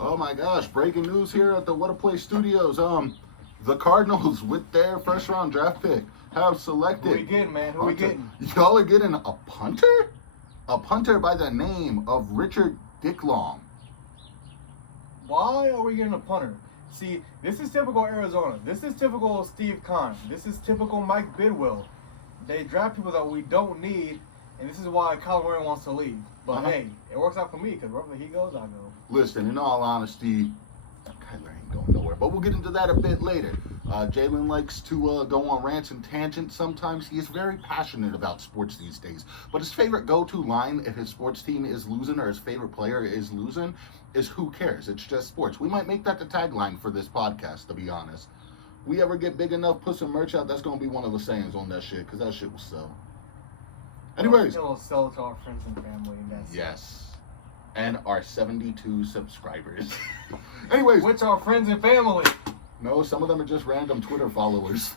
Oh my gosh, breaking news here at the WhattaPlay Studios. The Cardinals, with their first round draft pick, have selected. Who we getting, man? Who we getting? Y'all are getting a punter? A punter by the name of Richard Dicklong. Why are we getting a punter? See, this is typical Arizona. This is typical Steve Kahn. This is typical Mike Bidwell. They draft people that we don't need, and this is why Kyler Murray wants to leave. But hey, it works out for me because wherever he goes, I go. Listen, in all honesty, Kyler ain't going nowhere. But we'll get into that a bit later. Jalen likes to go on rants and tangents sometimes. He is very passionate about sports these days. But his favorite go-to line if his sports team is losing or his favorite player is losing is "Who cares? It's just sports." We might make that the tagline for this podcast, to be honest. We ever get big enough, put some merch out, that's going to be one of the sayings on that shit, because that shit will sell. Anyways. It'll sell to our friends and family. And that's yes. And our 72 subscribers. Anyways. Which are friends and family. No, some of them are just random Twitter followers.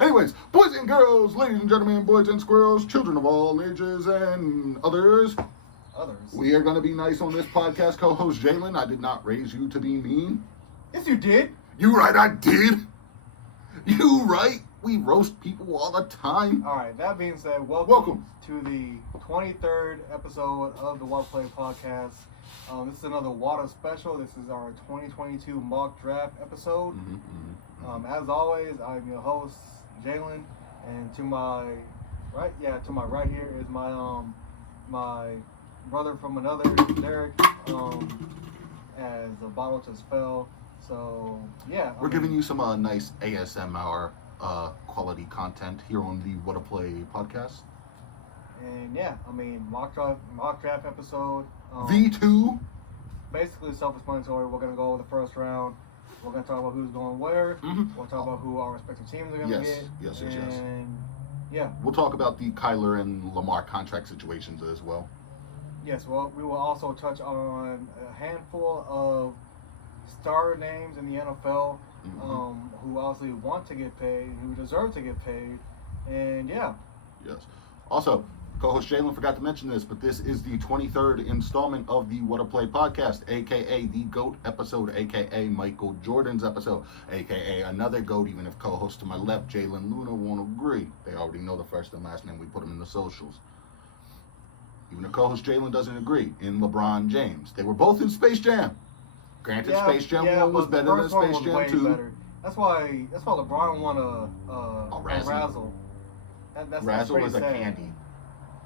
Anyways, boys and girls, ladies and gentlemen, boys and squirrels, children of all ages and others. We are going to be nice on this podcast. Co-host Jalen, I did not raise you to be mean. Yes, you did. You right, I did. You right. We roast people all the time. All right, that being said, welcome to the 23rd episode of the WhattaPlay podcast. This is another WhattaSpecial. This is our 2022 mock draft episode. As always, I'm your host, Jalen, and to my right here is my my brother from another, Derek. As the bottle just fell. So yeah, we're giving you some nice ASMR quality content here on the WhattaPlay podcast. And yeah, I mean mock draft episode. V2. Basically self-explanatory. We're gonna go over the first round. We're gonna talk about who's going where. We'll talk about who our respective teams are gonna get. Yes. And yeah, we'll talk about the Kyler and Lamar contract situations as well. Yes, well, we will also touch on a handful of star names in the NFL who obviously want to get paid, who deserve to get paid, and yeah. Yes. Also, co-host Jalen forgot to mention this, but this is the 23rd installment of the WhattaPlay podcast, a.k.a. the GOAT episode, a.k.a. Michael Jordan's episode, a.k.a. another GOAT, even if co-host to my left, Jalen Luna, won't agree. They already know the first and last name. We put them in the socials. Even the co-host Jalen doesn't agree. In LeBron James. They were both in Space Jam. Granted, Space Jam 1 was better than Space Jam 2. Better. That's why LeBron won a razzle. Razzle was a candy.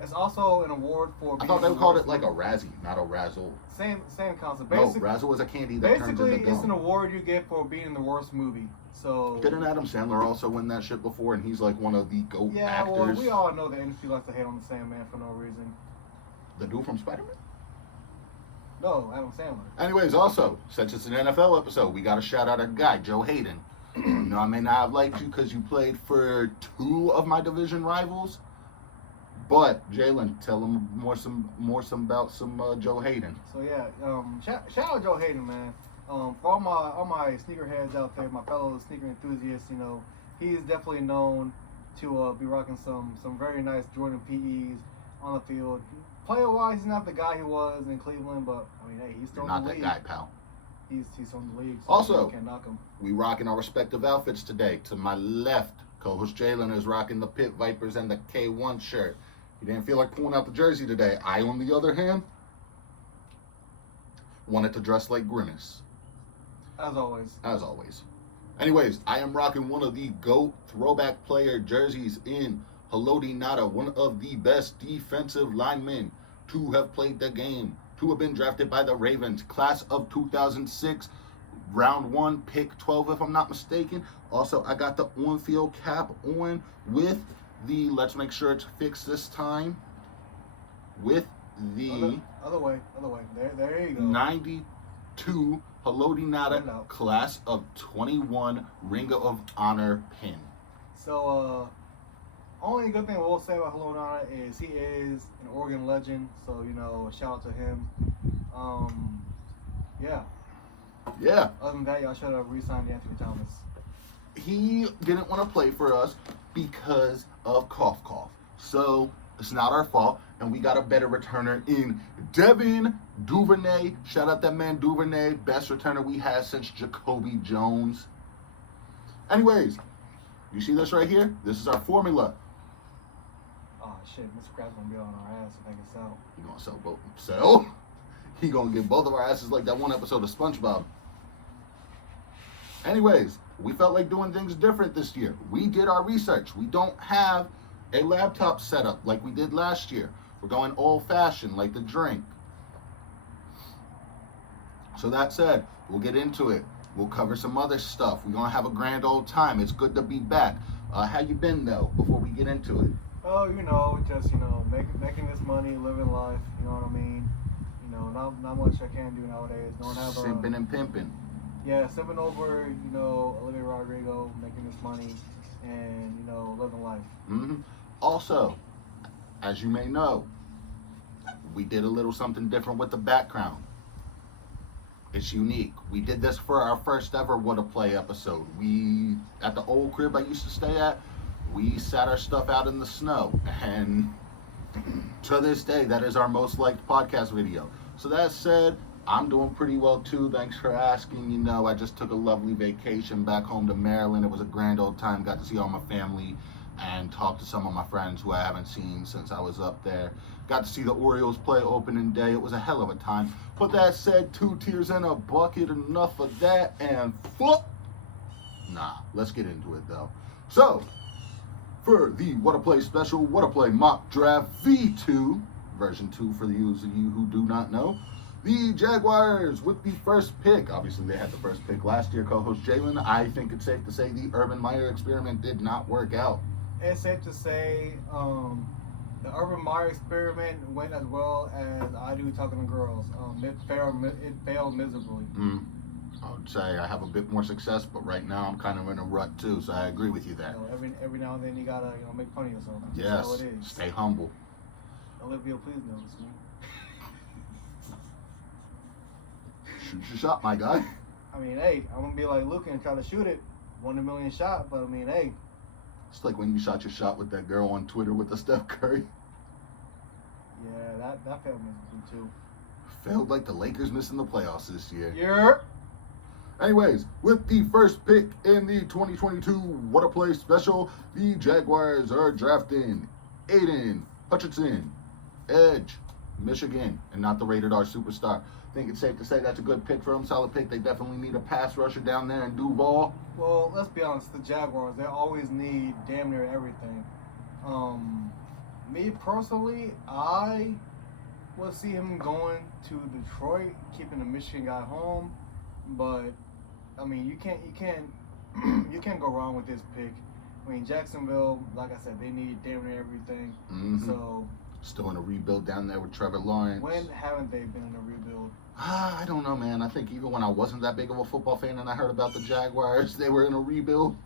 It's also an award for. I thought they called it like a Razzie, not a Razzle. Same concept. No, Razzle was a candy that turns into gum. Basically, it's an award you get for being in the worst movie. So didn't Adam Sandler also win that shit before? And he's like one of the GOAT actors. Yeah, well, we all know the industry likes to hate on the Sandman for no reason. The dude from Spider-Man? No, Adam Sandler. Anyways, also, since it's an NFL episode, we got to shout out a guy, Joe Hayden. You know, I may not have liked you because you played for 2 of my division rivals, but Jalen, tell him more about Joe Hayden. So yeah, shout out Joe Hayden, man. For all my sneakerheads out there, my fellow sneaker enthusiasts, you know, he is definitely known to be rocking some very nice Jordan PEs on the field. Player-wise, he's not the guy he was in Cleveland, but I mean, hey, he's still in the league. Not that guy, pal. He's on the league. So also, you can't knock him. We rocking our respective outfits today. To my left, co-host Jalen is rocking the Pit Vipers and the K1 shirt. He didn't feel like pulling out the jersey today. I, on the other hand, wanted to dress like Grimace. As always. Anyways, I am rocking one of the GOAT throwback player jerseys in Haloti Ngata, one of the best defensive linemen to have played the game, to have been drafted by the Ravens, class of 2006, round 1, pick 12, if I'm not mistaken. Also, I got the on-field cap on with the, let's make sure it's fixed this time, with the other way. There you go. 92 Haloti Ngata, class of 21 Ring of Honor pin. So, only good thing we'll say about Haloti Ngata is he is an Oregon legend, so, you know, shout out to him. Yeah. Other than that, y'all should have re-signed Anthony Thomas. He didn't want to play for us because of cough. So, it's not our fault. And we got a better returner in Devin Duvernay. Shout out that man Duvernay. Best returner we had since Jacoby Jones. Anyways, you see this right here? This is our formula. Oh shit, Mr. Crab's gonna be on our ass if I can sell. He gonna sell both. Sell? He gonna get both of our asses like that one episode of SpongeBob. Anyways, we felt like doing things different this year. We did our research. We don't have a laptop setup like we did last year. We're going old-fashioned like the drink. So that said, we'll get into it. We'll cover some other stuff. We're gonna have a grand old time. It's good to be back. How you been though? Before we get into it. Oh, just making this money, living life. You know what I mean? Not much I can do nowadays. Don't have Simping and pimping. Yeah, stepping over, Olivia Rodrigo, making this money, and, living life. Mm-hmm. Also, as you may know, we did a little something different with the background. It's unique. We did this for our first ever WhattaPlay episode. We, at the old crib I used to stay at, we sat our stuff out in the snow. And to this day, that is our most liked podcast video. So that said, I'm doing pretty well too. Thanks for asking. I just took a lovely vacation back home to Maryland. It was a grand old time. Got to see all my family and talk to some of my friends who I haven't seen since I was up there. Got to see the Orioles play opening day. It was a hell of a time. But that said, 2 tears in a bucket, enough of that, and nah, let's get into it though. So, for the WhattaPlay special, WhattaPlay Mock Draft V2, version 2 for those of you who do not know, the Jaguars with the first pick. Obviously, they had the first pick last year, co-host Jalen. I think it's safe to say the Urban Meyer experiment did not work out. It's safe to say the Urban Meyer experiment went as well as I do talking to girls. It failed miserably. I would say I have a bit more success, but right now I'm kind of in a rut too, so I agree with you there. Every now and then you gotta make fun of yourself. Yes, that's how it is. Stay humble. Olivia, please notice me. Shoot your shot, my guy. I mean, hey, I'm gonna be like Luke and try to shoot it, 1 in a million shot. But I mean, hey, it's like when you shot your shot with that girl on Twitter with the Steph Curry. Yeah, that failed miserably too. Failed like the Lakers missing the playoffs this year. Yeah. Anyways, with the first pick in the 2022 WhattaPlay special, the Jaguars are drafting Aiden Hutchinson, edge, Michigan, and not the rated R superstar. I think it's safe to say that's a good pick for him. Solid pick. They definitely need a pass rusher down there in Duval. Well, let's be honest. The Jaguars, they always need damn near everything. Me personally, I would see him going to Detroit, keeping the Michigan guy home. But I mean, you can't go wrong with this pick. I mean, Jacksonville, like I said, they need damn near everything. Mm-hmm. So still in a rebuild down there with Trevor Lawrence. When haven't they been in a rebuild? I don't know, man. I think even when I wasn't that big of a football fan and I heard about the Jaguars, they were in a rebuild.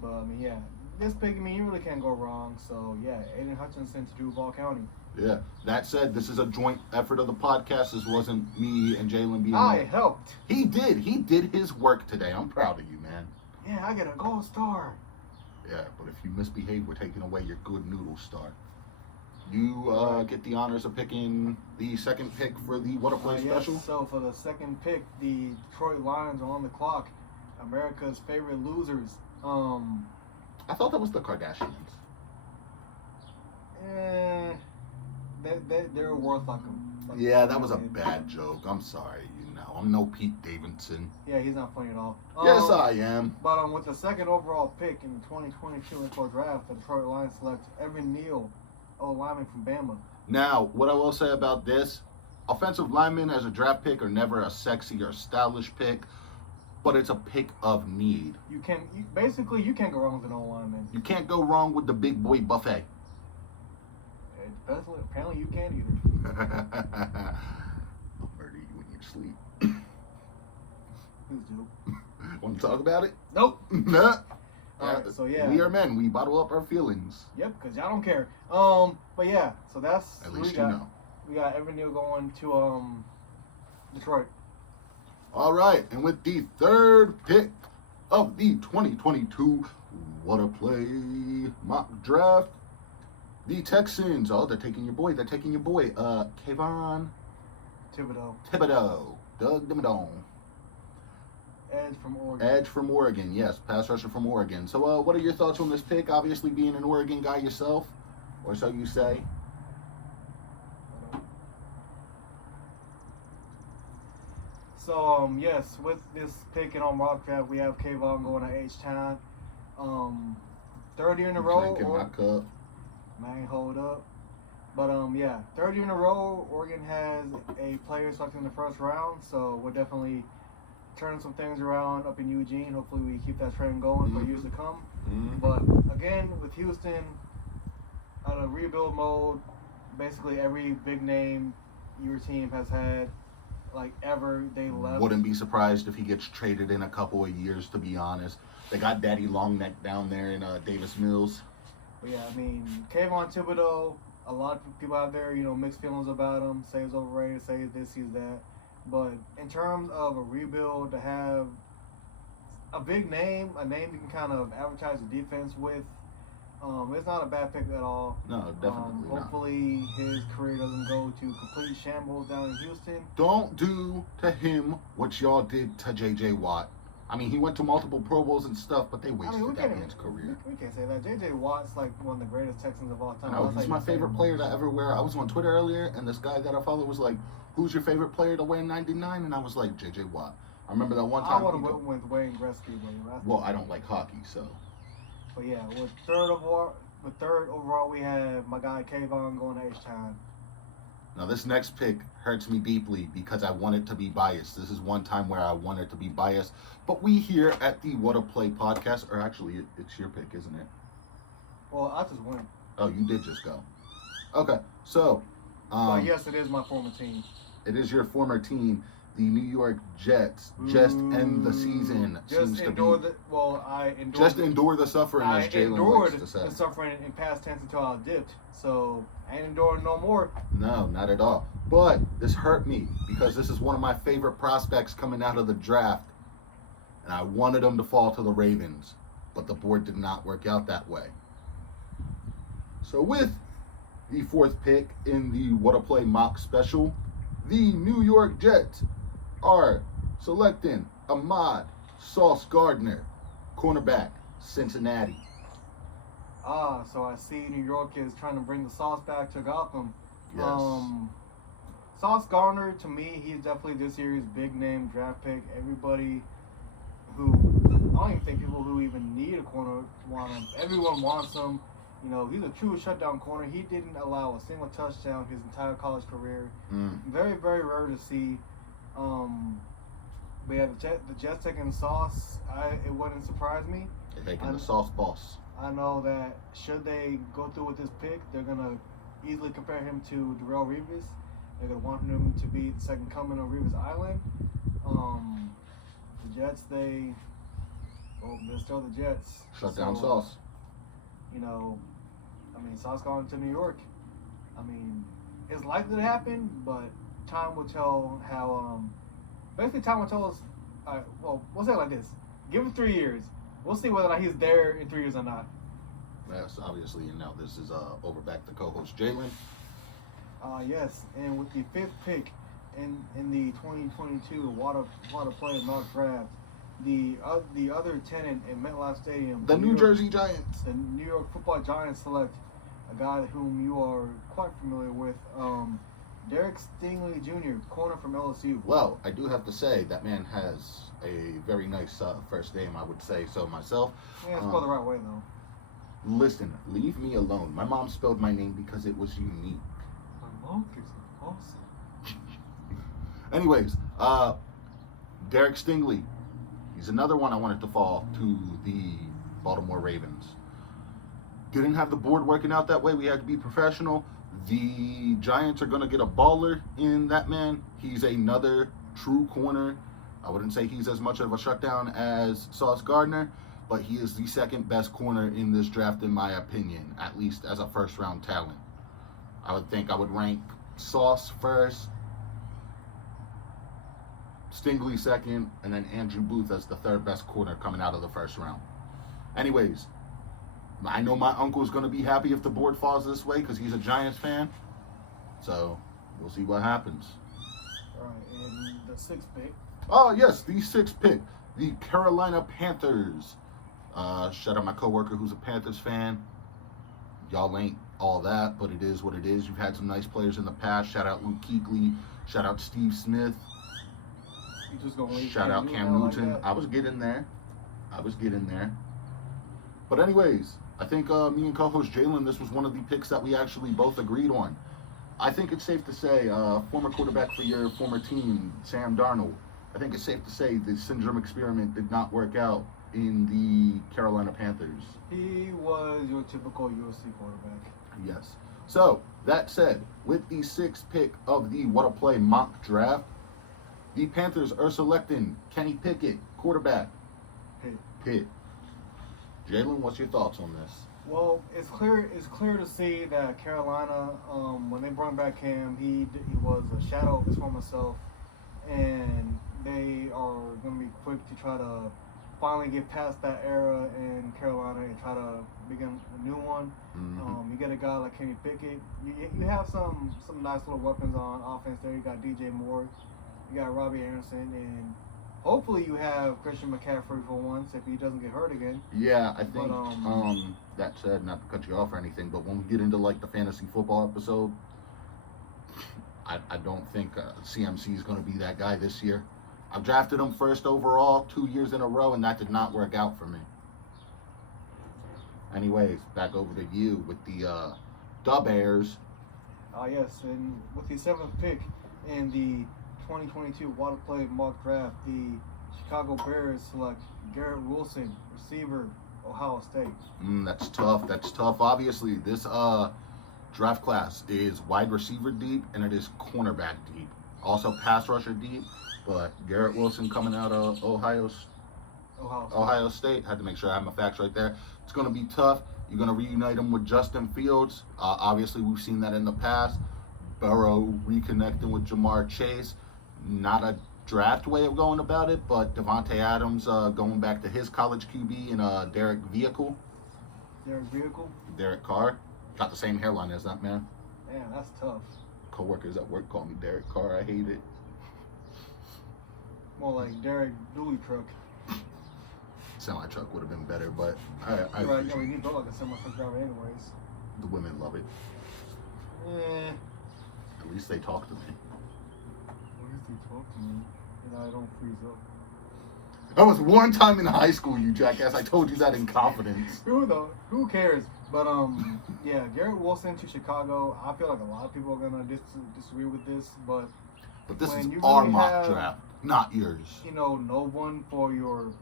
But I mean, yeah, this pick, I mean, you really can't go wrong. So yeah, Aiden Hutchinson to Duval County. Yeah. That said, this is a joint effort of the podcast. This wasn't me and Jalen being. I helped. He did. He did his work today. I'm proud of you, man. Yeah, I get a gold star. Yeah, but if you misbehave, we're taking away your good noodle star. You get the honors of picking the second pick for the WhattaPlay special. Yes, so for the second pick, the Detroit Lions are on the clock. America's favorite losers. I thought that was the Kardashians. They're worth like yeah, that was a bad joke. I'm sorry. I'm no Pete Davidson. Yeah, he's not funny at all. Yes, I am. But with the second overall pick in the 2022 NFL Draft, the Detroit Lions select Evan Neal, lineman from Bama. Now, what I will say about this, offensive linemen as a draft pick are never a sexy or stylish pick, but it's a pick of need. You can't go wrong with an old lineman. You can't go wrong with the big boy buffet. Apparently you can't either. I'll murder you when you sleep. Please do. Want to talk about it? Nope. Nah. Alright, so yeah. We are men. We bottle up our feelings. Yep, because y'all don't care. But yeah, so that's... At least you know. We got Evan Neal going to Detroit. All right, and with the third pick of the 2022 WhattaPlay Mock Draft, The Texans, they're taking your boy. Kayvon Thibodeau. Doug Dimmadome. Edge from Oregon, yes. Pass rusher from Oregon. So, what are your thoughts on this pick? Obviously, being an Oregon guy yourself, or so you say. So, yes, with this pick on MockDraft, we have Kayvon going to H-Town. Third year in a row. Drinking my cup. Man, hold up. But, yeah, third year in a row, Oregon has a player selected in the first round, so we're definitely turning some things around up in Eugene. Hopefully we keep that trend going for years to come. But, again, with Houston, on a rebuild mode, basically every big name your team has had, like, ever, they left. Wouldn't be surprised if he gets traded in a couple of years, to be honest. They got Daddy Longneck down there in Davis Mills. But yeah, I mean, Kayvon Thibodeau, a lot of people out there, mixed feelings about him, say he's overrated, say this, he's that. But in terms of a rebuild, to have a big name, a name you can kind of advertise the defense with, it's not a bad pick at all. No, definitely not. Hopefully his career doesn't go to complete shambles down in Houston. Don't do to him what y'all did to J.J. Watt. I mean, he went to multiple Pro Bowls and stuff, but they wasted that man's career. We can't say that. J.J. Watt's like one of the greatest Texans of all time. No, he's my favorite player to ever wear. I was on Twitter earlier, and this guy that I follow was like, "Who's your favorite player to wear 99?" And I was like, J.J. Watt. I remember that one time. I would have went with Wayne Gretzky, but well, I don't like hockey, so. But yeah, with third overall, we have my guy Kayvon going to H-Town. Now, this next pick hurts me deeply because I want it to be biased. This is one time where I want it to be biased. But we here at the WhattaPlay podcast, or actually, it's your pick, isn't it? Well, I just went. Oh, you did just go. Okay, so. Yes, it is my former team. It is your former team. The New York Jets just end the season. Just endure the suffering, as Jalen likes to say. I endured the suffering in past tense until I dipped. So I ain't enduring no more. No, not at all. But this hurt me because this is one of my favorite prospects coming out of the draft. And I wanted him to fall to the Ravens. But the board did not work out that way. So with the fourth pick in the WhattaPlay mock special, the New York Jets are selecting Ahmad Sauce Gardner, cornerback, Cincinnati. So I see New York is trying to bring the Sauce back to Gotham. Yes. Sauce Gardner, to me, he's definitely this year's big name draft pick. Everybody who, I don't even think people who even need a corner want him. Everyone wants him. He's a true shutdown corner. He didn't allow a single touchdown his entire college career. Very, very rare to see. But yeah, the Jets taking Sauce, it wouldn't surprise me. They're taking the Sauce boss. I know that should they go through with this pick, they're going to easily compare him to Darrelle Revis. They're going to want him to be the second coming of Revis Island. The Jets, they're still the Jets. Shut down Sauce. Sauce going to New York. It's likely to happen, but time will tell how. Basically, time will tell us. We'll say it like this: give it 3 years. We'll see whether or not he's there in 3 years or not. Yes, obviously, and now this is over back to co-host Jalen. Yes, and with the fifth pick in the 2022 WhattaPlay mock draft, the other tenant in MetLife Stadium, the New Jersey Giants, the New York Football Giants select a guy whom you are quite familiar with, Derek Stingley Jr., corner from LSU. Well, I do have to say that man has a very nice first name, I would say so myself. Yeah, it's spelled the right way, though. Listen, leave me alone. My mom spelled my name because it was unique. My mom thinks it's awesome. Anyways, Derek Stingley. He's another one I wanted to fall to the Baltimore Ravens. Didn't have the board working out that way. We had to be professional. The Giants are going to get a baller in that man. He's another true corner. I wouldn't say he's as much of a shutdown as Sauce Gardner, but he is the second best corner in this draft, in my opinion, at least as a first-round talent. I would think I would rank Sauce first, Stingley second, and then Andrew Booth as the third best corner coming out of the first round. Anyways, I know my uncle's going to be happy if the board falls this way because he's a Giants fan. So we'll see what happens. All right, and the 6th pick. Oh, yes, the 6th pick. The Carolina Panthers. Shout out my coworker who's a Panthers fan. Y'all ain't all that, but it is what it is. You've had some nice players in the past. Shout out Luke Kuechly. Shout out Steve Smith. You just gonna leave Shout out Cam Newton. Like I was getting there. But anyways, I think me and co-host Jalen, this was one of the picks that we actually both agreed on. I think it's safe to say, former quarterback for your former team, Sam Darnold, I think it's safe to say the syndrome experiment did not work out in the Carolina Panthers. He was your typical USC quarterback. Yes. So, that said, with the 6th pick of the WhattaPlay mock draft, the Panthers are selecting Kenny Pickett, quarterback. Pitt. Jalen, what's your thoughts on this? Well, it's clear to see that Carolina, when they brought back Cam, he was a shadow of his former self, and they are going to be quick to try to finally get past that era in Carolina and try to begin a new one. Mm-hmm. You get a guy like Kenny Pickett. You have some nice little weapons on offense there. You got DJ Moore, you got Robbie Anderson, and hopefully you have Christian McCaffrey for once if he doesn't get hurt again. Yeah, I think, that said, not to cut you off or anything, but when we get into, like, the fantasy football episode, I don't think CMC is going to be that guy this year. I've drafted him first overall 2 years in a row, and that did not work out for me. Anyways, back over to you with the Bears. Yes, and with the 7th pick in the 2022 WhattaPlay mock draft, the Chicago Bears select Garrett Wilson, receiver, Ohio State. That's tough. Obviously, this draft class is wide receiver deep, and it is cornerback deep. Also pass rusher deep, but Garrett Wilson coming out of Ohio State. Had to make sure I have my facts right there. It's going to be tough. You're going to reunite him with Justin Fields. Obviously, we've seen that in the past. Burrow reconnecting with Jamar Chase. Not a draft way of going about it, but Devontae Adams going back to his college QB in a Derek Carr. Got the same hairline as that man. Man, that's tough. Coworkers at work call me Derek Carr. I hate it. More like Derek Dooley Truck. Semi-truck would have been better, but I right, yeah, we need to go like a semi-truck driver anyways. The women love it. At least they talk to me. At least they talk to me, and I don't freeze up. That was one time in high school, you jackass. I told you that in confidence. Who cares? But yeah, Garrett Wilson to Chicago. I feel like a lot of people are gonna disagree with this, but this is our mock draft, not yours. You know, no one for your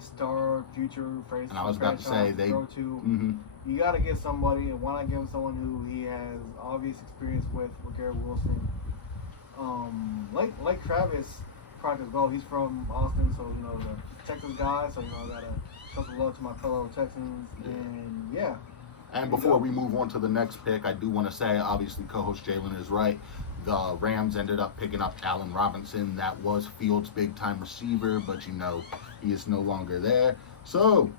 star future phrase. And I was about to say they. You got to get somebody, and why not give him someone who he has obvious experience with Garrett Wilson. Like Travis Clark as well. He's from Austin, so you know the Texas guy. So you know I gotta show some love to my fellow Texans, and yeah. And before we move on to the next pick, I do want to say, obviously, co-host Jalen is right. The Rams ended up picking up Allen Robinson. That was Fields' big-time receiver, but, you know, he is no longer there. So,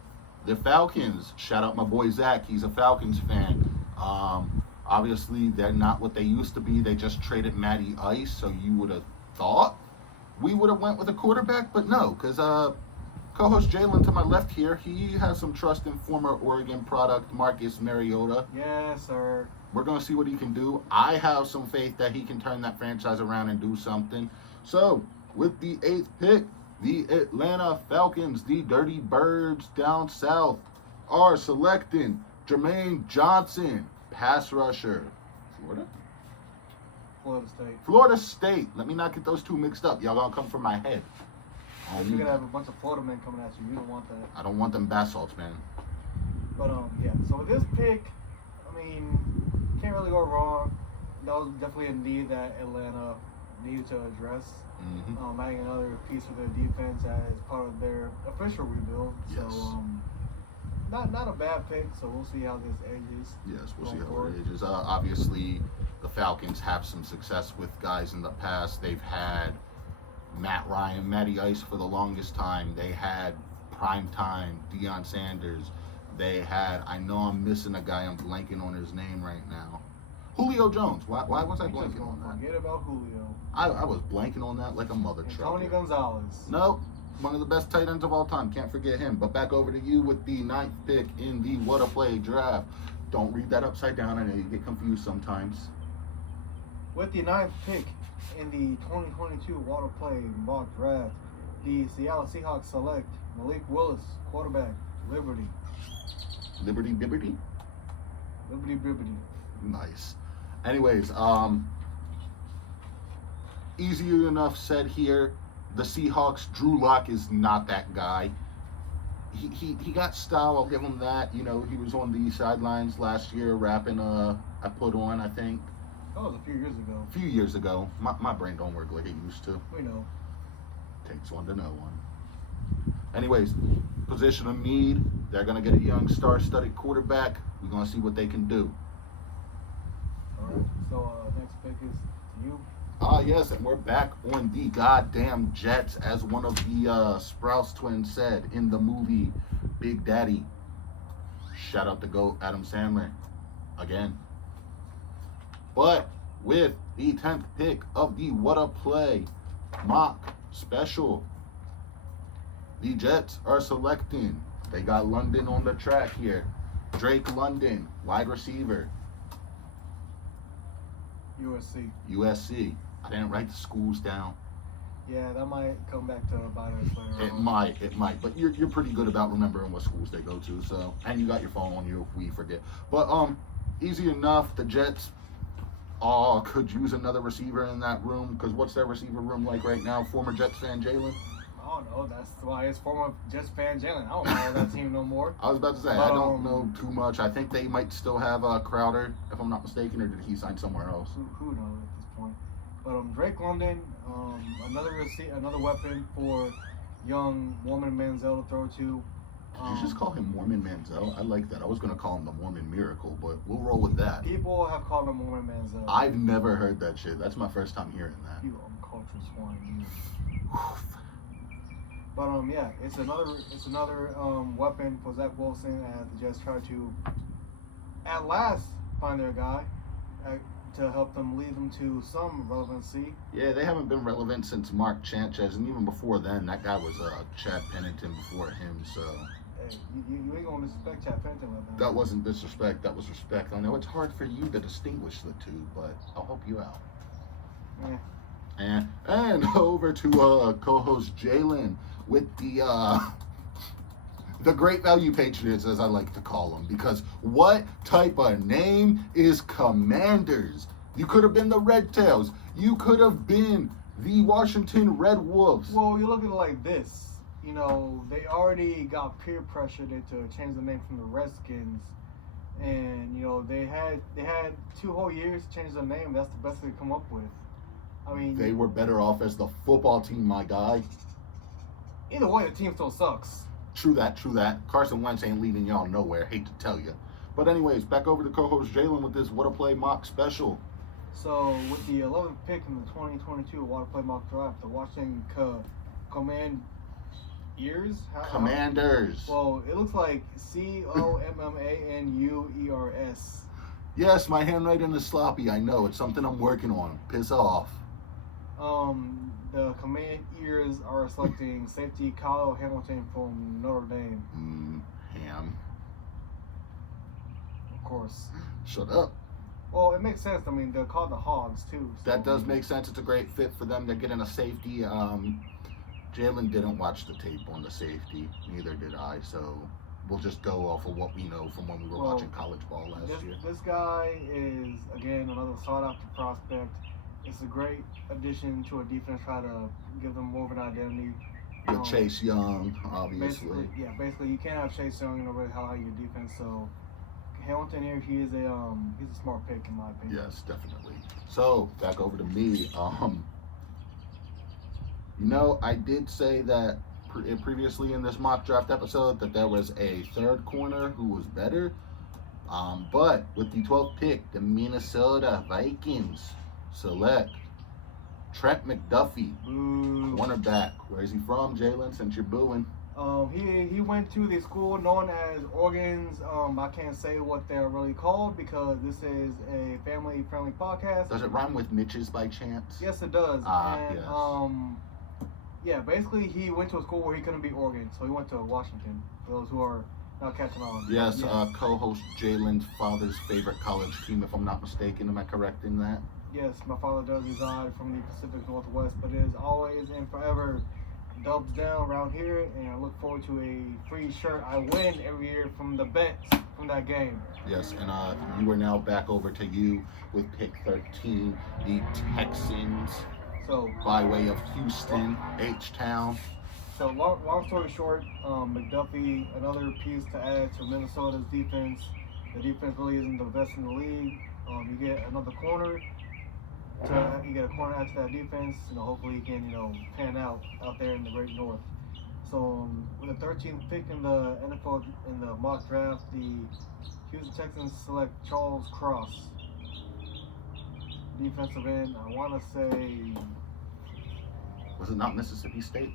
the Falcons, shout out my boy Zach. He's a Falcons fan. Obviously, they're not what they used to be. They just traded Matty Ice, so you would have thought we would have went with a quarterback, but no, because co-host Jalen to my left here, he has some trust in former Oregon product Marcus Mariota. Yes, sir. We're going to see what he can do. I have some faith that he can turn that franchise around and do something. So, with the 8th pick, the Atlanta Falcons, the Dirty Birds down south, are selecting Jermaine Johnson, pass rusher. Florida State. Let me not get those two mixed up. Y'all going to come from my head. You're going to have a bunch of Florida men coming at you. You don't want that. I don't want them basalts, man. But, yeah. So, with this pick, I mean, can't really go wrong. That was definitely a need that Atlanta needed to address. Adding another piece of their defense as part of their official rebuild. Yes. So, not a bad pick. So we'll see how this ages. Yes, we'll see how it ages. Obviously, the Falcons have some success with guys in the past. They've had Matt Ryan, Matty Ice for the longest time. They had primetime Deion Sanders. They had, I know I'm missing a guy, I'm blanking on his name right now. Julio Jones. Why was I blanking on that? Forget about Julio. I was blanking on that like a mother And trucker. Tony Gonzalez. Nope. One of the best tight ends of all time. Can't forget him. But back over to you with the 9th pick in the WhattaPlay draft. Don't read that upside down. I know you get confused sometimes. With the 9th pick in the 2022 WhattaPlay mock draft, the Seattle Seahawks select Malik Willis, quarterback, Liberty. Liberty Bibbity? Liberty Bibbity. Nice. Anyways, easier enough said here. The Seahawks, Drew Lock is not that guy. He got style, I'll give him that. You know, he was on the sidelines last year rapping I Put On, I think. That was a few years ago. A few years ago. My brain don't work like it used to. We know. Takes one to know one. Anyways, position of need. They're going to get a young star-studded quarterback. We're going to see what they can do. All right. So next pick is to you. Yes, and we're back on the goddamn Jets, as one of the Sprouse twins said in the movie Big Daddy. Shout out to GOAT Adam Sandler again. But with the 10th pick of the WhattaPlay mock special, the Jets are selecting. They got London on the track here. Drake London, wide receiver. USC. I didn't write the schools down. Yeah, that might come back to bite us later. It might. But you're pretty good about remembering what schools they go to. So, and you got your phone on you if we forget. But easy enough. The Jets could use another receiver in that room, because what's their receiver room like right now? Former Jets fan Jalen. I don't know. That's why it's former Jets fan Jalen. I don't know that team no more. I was about to say, I don't know too much. I think they might still have Crowder, if I'm not mistaken, or did he sign somewhere else? Who knows at this point? But Drake London, another weapon for young Mormon Manziel to throw to. Did you just call him Mormon Manziel? I like that. I was going to call him the Mormon Miracle, but we'll roll with that. People have called him Mormon Manziel. I've never heard that shit. That's my first time hearing that. You uncultured swine. But yeah, it's another weapon for Zach Wilson as the Jets try to at last find their guy to help them lead them to some relevancy. Yeah, they haven't been relevant since Mark Sanchez, and even before then, that guy was Chad Pennington before him. So hey, you ain't gonna disrespect Chad Pennington like that. That wasn't disrespect. That was respect. I know it's hard for you to distinguish the two, but I'll help you out. Yeah. And over to co-host Jalen with the Great Value Patriots, as I like to call them, because what type of name is Commanders? You could have been the Red Tails. You could have been the Washington Red Wolves. Well, you look at it like this. You know, they already got peer pressured into change the name from the Redskins, and you know they had 2 whole years to change their name. That's the best they could come up with. I mean, they were better off as the football team, my guy. Either way, the team still sucks. True that. Carson Wentz ain't leading y'all nowhere, hate to tell you. But anyways, back over to co-host Jalen with this WhattaPlay mock special. So, with the 11th pick in the 2022 WhattaPlay mock draft, the Washington Commanders. Well, it looks like COMMANUERS. Yes, my handwriting is sloppy. I know. It's something I'm working on. Piss off. The Commanders are selecting safety Kyle Hamilton from Notre Dame. Ham. Of course. Shut up. Well, it makes sense. I mean, they're called the Hogs, too. So. That does make sense. It's a great fit for them. They're getting a safety. Jalen didn't watch the tape on the safety. Neither did I. So we'll just go off of what we know from when we were watching college ball last year. This guy is, again, another sought-after prospect. It's a great addition to a defense, try to give them more of an identity. With Chase Young, obviously. Basically, you can't have Chase Young and really highlight your defense. So Hamilton here, he's a smart pick in my opinion. Yes, definitely. So back over to me. You know, I did say that previously in this mock draft episode that there was a third corner who was better. But with the 12th pick, the Minnesota Vikings select Trent McDuffie, cornerback. Where is he from, Jalen, since you're booing? He went to the school known as Oregon's. I can't say what they're really called because this is a family-friendly podcast. Does it rhyme with Mitch's by chance? Yes, it does. Yes. Yeah, basically he went to a school where he couldn't be Oregon, so he went to Washington. For those who are not catching on. Yes, co-host Jalen's father's favorite college team, if I'm not mistaken. Am I correct in that? Yes, my father does reside from the Pacific Northwest, but it is always and forever Dubs down around here, and I look forward to a free shirt I win every year from the bets from that game. Yes, and you are now back over to you with pick 13, the Texans, by way of Houston, H-Town. So long story short, McDuffie, another piece to add to Minnesota's defense. The defense really isn't the best in the league. You get another corner. You get a corner out to that defense, hopefully he can, pan out there in the Great North. So with the 13th pick in the NFL in the mock draft, the Houston Texans select Charles Cross, defensive end. I want to say, was it not Mississippi State?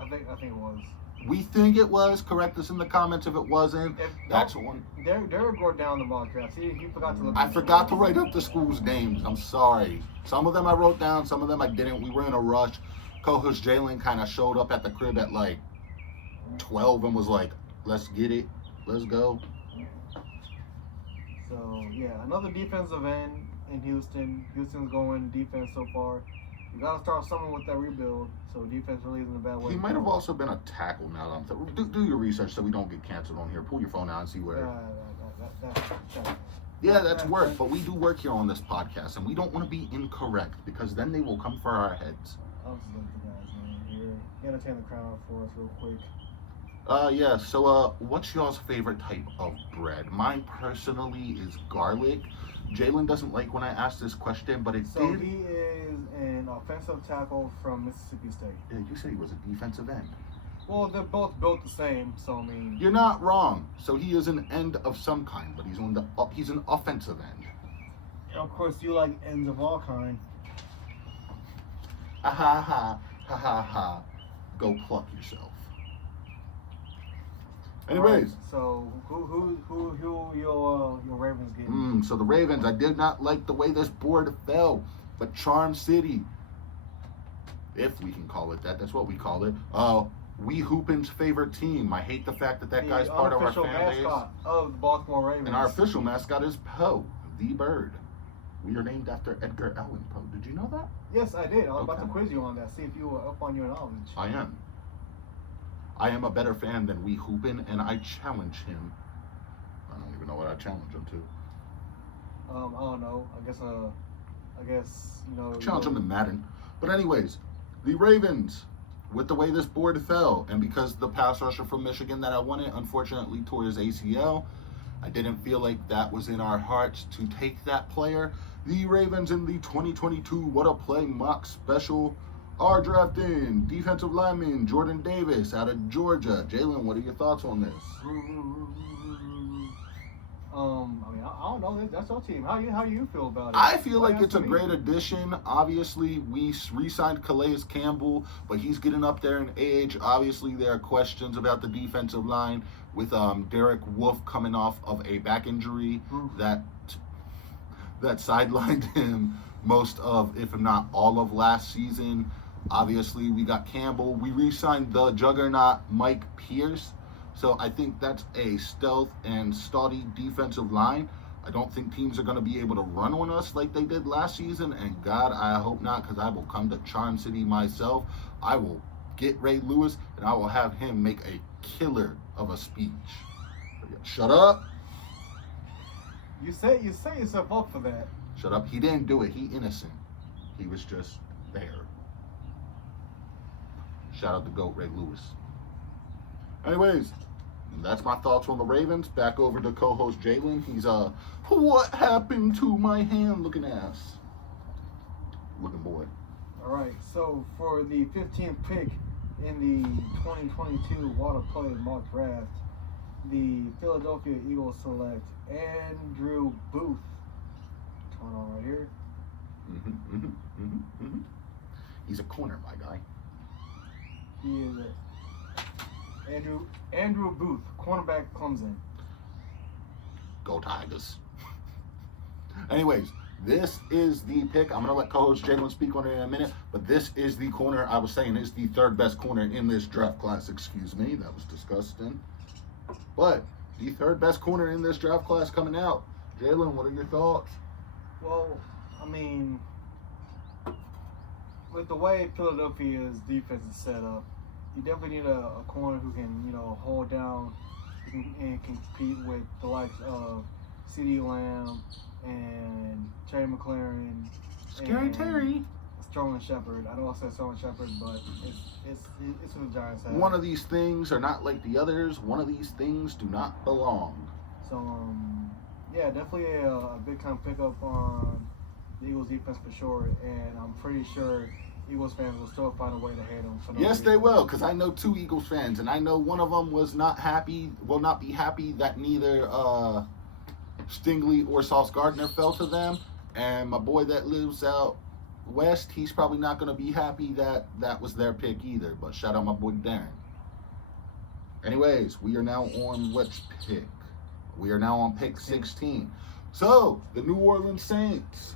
I think it was. We think it was. Correct us in the comments if it wasn't. That's one. Derek wrote down the mock draft. See, he forgot to look. I forgot to write up the school's names. I'm sorry. Some of them I wrote down. Some of them I didn't. We were in a rush. Co-host Jalen kind of showed up at the crib at like 12 and was like, "Let's get it. Let's go." So yeah, another defensive end in Houston. Houston's going defense so far. You gotta start somewhere with that rebuild, so defense really isn't a bad way. He might have also been a tackle now. Do your research so we don't get canceled on here. Pull your phone out and see where. Yeah, that's work, but we do work here on this podcast, and we don't want to be incorrect because then they will come for our heads. I'll just let the guys know here. Entertain the crowd for us real quick. Yeah, so what's y'all's favorite type of bread? Mine personally is garlic. Jalen doesn't like when I ask this question, but So he is an offensive tackle from Mississippi State. Yeah, you said he was a defensive end. Well, they're both built the same, so I mean. You're not wrong. So he is an end of some kind, but he's an offensive end. And of course, you like ends of all kind. Ha ha ha ha ha ha. Go pluck yourself. Anyways, right, so who your Ravens getting? So the Ravens, I did not like the way this board fell, but Charm City, if we can call it that, that's what we call it. We Hoopin's favorite team. I hate the fact that guy's part of our fan base. Mascot of the Baltimore Ravens. And our official mascot is Poe, the bird. We are named after Edgar Allan Poe. Did you know that? Yes, I did. I was about to quiz you on that, see if you were up on your knowledge. I am a better fan than We Hoopin, and I challenge him. I don't even know what I challenge him to. I don't know. I guess challenge him to Madden. But anyways, the Ravens, with the way this board fell, and because the pass rusher from Michigan that I wanted unfortunately tore his ACL, I didn't feel like that was in our hearts to take that player. The Ravens in the 2022 WhattaPlay mock special are drafting defensive lineman Jordan Davis out of Georgia. Jalen, what are your thoughts on this? I don't know. That's our team. How do you feel about it? I feel like it's a great addition. Obviously, we re-signed Calais Campbell, but he's getting up there in age. Obviously, there are questions about the defensive line with Derek Wolfe coming off of a back injury that sidelined him most of, if not all of last season. Obviously, we got Campbell. We re-signed the juggernaut Mike Pierce. So I think that's a stealth and steady defensive line. I don't think teams are going to be able to run on us like they did last season. And God, I hope not, because I will come to Charm City myself. I will get Ray Lewis, and I will have him make a killer of a speech. Shut up. You set yourself up for that. Shut up. He didn't do it. He innocent. He was just there. Shout out to GOAT Ray Lewis. Anyways, that's my thoughts on the Ravens. Back over to co-host Jalen. He's what happened to my hand looking ass. Looking boy. All right, so for the 15th pick in the 2022 WhattaPlay mock draft, the Philadelphia Eagles select Andrew Booth. Turn on right here. He's a corner, my guy. He is Andrew Booth, cornerback, Clemson. Go Tigers. Anyways, this is the pick. I'm going to let co-host Jalen speak on it in a minute, but this is the corner I was saying is the third best corner in this draft class. Excuse me, that was disgusting. But the third best corner in this draft class coming out. Jalen, what are your thoughts? Well, I mean, with the way Philadelphia's defense is set up, you definitely need a corner who can, hold down and compete with the likes of CeeDee Lamb and Terry McLaurin. Scary Terry. Sterling Shepard. I know I said Sterling Shepard, but it's what the Giants have. One of these things are not like the others. One of these things do not belong. So, yeah, definitely a big time pickup on the Eagles defense for sure, and I'm pretty sure Eagles fans will still find a way to hate them. Yes, they will, because I know 2 Eagles fans, and I know one of them will not be happy that neither Stingley or Sauce Gardner fell to them, and my boy that lives out west, he's probably not going to be happy that that was their pick either, but shout out my boy Darren. Anyways, we are now on which pick? We are now on pick 16. So, the New Orleans Saints.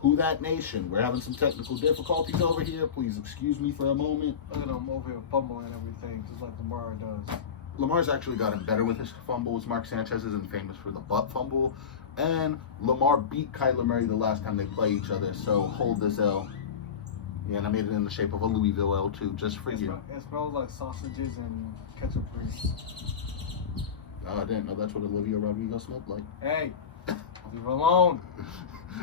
Who that nation? We're having some technical difficulties over here. Please excuse me for a moment. Look at him over here fumbling and everything, just like Lamar does. Lamar's actually gotten better with his fumbles. Mark Sanchez isn't famous for the butt fumble. And Lamar beat Kyler Murray the last time they played each other, so hold this L. Yeah, and I made it in the shape of a Louisville L too, just for you. It smells like sausages and ketchup grease. Oh, I didn't know that's what Olivia Rodrigo smelled like. Hey, leave her alone.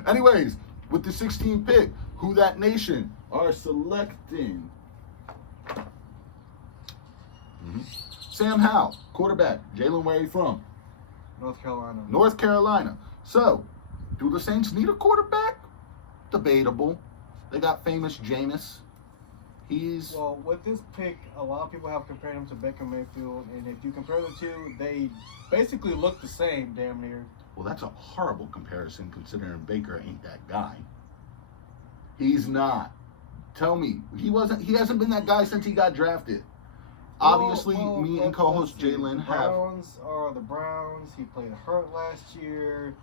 Anyways, with the 16th pick, who that nation are selecting? Sam Howell, quarterback. Jalen, where are you from? North Carolina. North Carolina. So, do the Saints need a quarterback? Debatable. They got famous Jameis. Well, with this pick, a lot of people have compared him to Baker Mayfield, and if you compare the two, they basically look the same, damn near. Well, that's a horrible comparison considering Baker ain't that guy. He's not. Tell me, he hasn't been that guy since he got drafted. Obviously, me and co-host Jalen have. Browns are the Browns. He played hurt last year,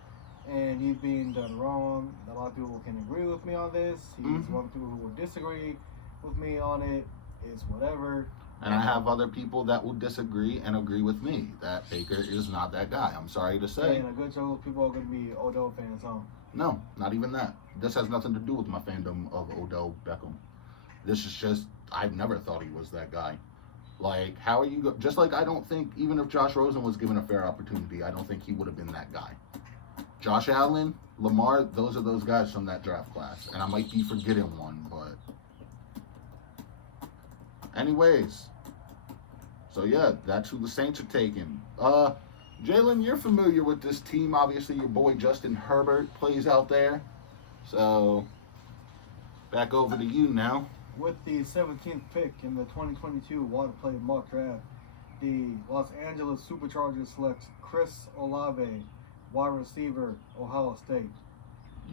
and he's being done wrong. A lot of people can agree with me on this. He's one of the people who will disagree with me on it. It's whatever. And I have other people that will disagree and agree with me that Baker is not that guy. I'm sorry to say. And a good chunk of people are going to be Odell fans, huh? No, not even that. This has nothing to do with my fandom of Odell Beckham. This is just, I've never thought he was that guy. Like, how are you just like I don't think, even if Josh Rosen was given a fair opportunity, I don't think he would have been that guy. Josh Allen, Lamar, those are those guys from that draft class. And I might be forgetting one, but anyways. So yeah, that's who the Saints are taking. Jalen, you're familiar with this team. Obviously, your boy Justin Herbert plays out there. So back over to you now. With the 17th pick in the 2022 WhattaPlay mock draft, the Los Angeles Superchargers select Chris Olave, wide receiver, Ohio State.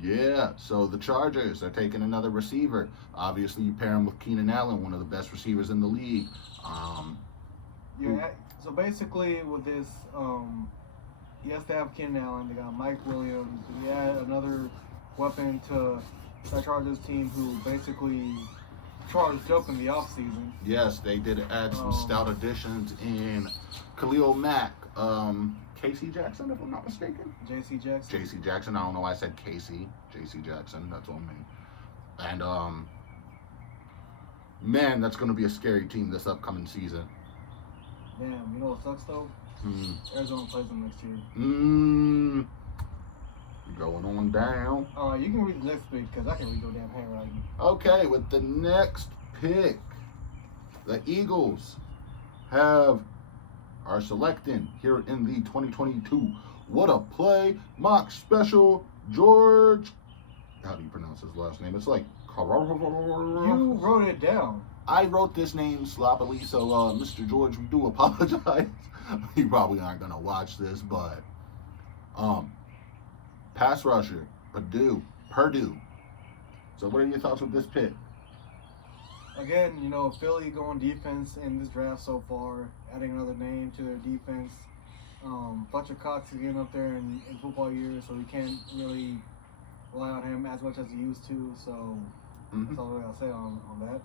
Yeah, so the Chargers are taking another receiver. Obviously, you pair him with Keenan Allen, one of the best receivers in the league. Yeah, so basically with this, he has to have Keenan Allen. They got Mike Williams. We add another weapon to that Chargers team who basically charged up in the offseason. Yes, they did add some stout additions in Khalil Mack, Casey Jackson, if I'm not mistaken. J.C. Jackson. J.C. Jackson. I don't know why I said Casey. J.C. Jackson. That's on me. And man, that's going to be a scary team this upcoming season. Damn, you know what sucks though? Arizona plays them next year. Going on down. All right, you can read the next pick because I can read your damn handwriting. Okay, with the next pick, the Eagles are selecting here in the 2022 WhattaPlay MockSpecial George. How do you pronounce his last name? It's like you wrote it down. I wrote this name sloppily, so Mr. George, we do apologize. You probably aren't gonna watch this, but pass rusher, Purdue. So what are your thoughts with this pick? Again, Philly going defense in this draft so far, adding another name to their defense. Fletcher Cox is getting up there in football years, so we can't really rely on him as much as he used to. So that's all I'll say on that.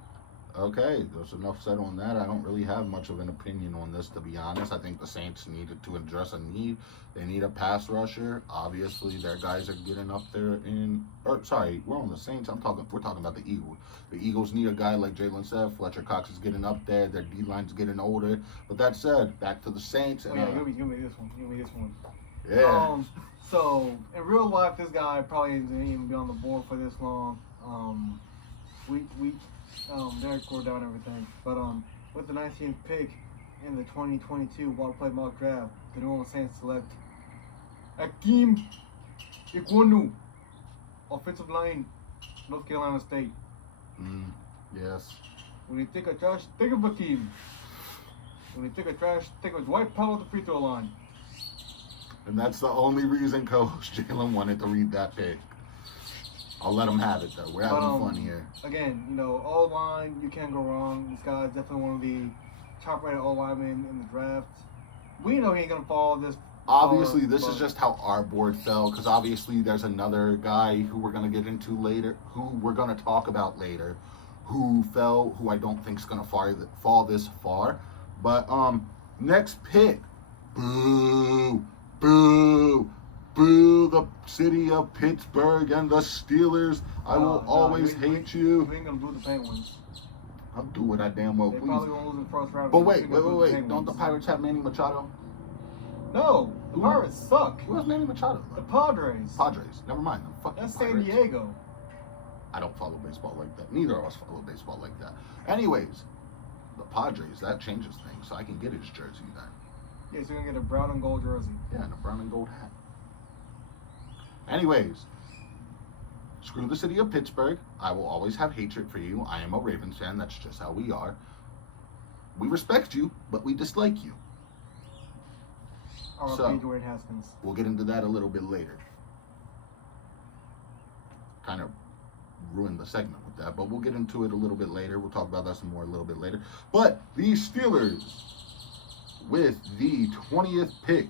Okay, there's enough said on that. I don't really have much of an opinion on this, to be honest. I think the Saints needed to address a need. They need a pass rusher. Obviously, their guys are getting up there we're on the Saints. We're talking about the Eagles. The Eagles need a guy like Jalen said. Fletcher Cox is getting up there. Their D-line's getting older. But that said, back to the Saints. And, give me this one. Yeah. So, in real life, this guy probably isn't even be on the board for this long. Derek scored down everything. But with the 19th pick in the 2022 WhattaPlay mock draft, the New Orleans Saints select Hakeem Ikwonu, offensive line, North Carolina State. Yes. When you think of trash, think of Hakeem. When you think of trash, think of Dwight Powell at the free throw line. And that's the only reason Coach Jalen wanted to read that pick. I'll let him have it, though. We're having fun here. Again, O-line, you can't go wrong. This guy's definitely one of the top-rated O-linemen in the draft. We know he ain't going to fall this Obviously, this is just how our board fell, because obviously there's another guy who we're going to get into later, who we're going to talk about later, who fell, who I don't think is going to fall this far. But next pick, boo, boo. Boo the city of Pittsburgh and the Steelers. I will always hate you. We ain't gonna boo the Penguins. I'll do what I damn well please. They probably gonna lose in the first round. But wait. Don't the Pirates have Manny Machado? No, the Pirates suck. Who has Manny Machado? The Padres. Never mind. That's Pirates. San Diego. I don't follow baseball like that. Neither of us follow baseball like that. Anyways, the Padres, that changes things. So I can get his jersey then. Yeah, so you're gonna get a brown and gold jersey. Yeah, and a brown and gold hat. Anyways, screw the city of Pittsburgh. I will always have hatred for you. I am a Ravens fan. That's just how we are. We respect you, but we dislike you. R.I.P. Dwayne Haskins. We'll get into that a little bit later. Kind of ruined the segment with that, but we'll get into it a little bit later. We'll talk about that some more a little bit later. But the Steelers, with the 20th pick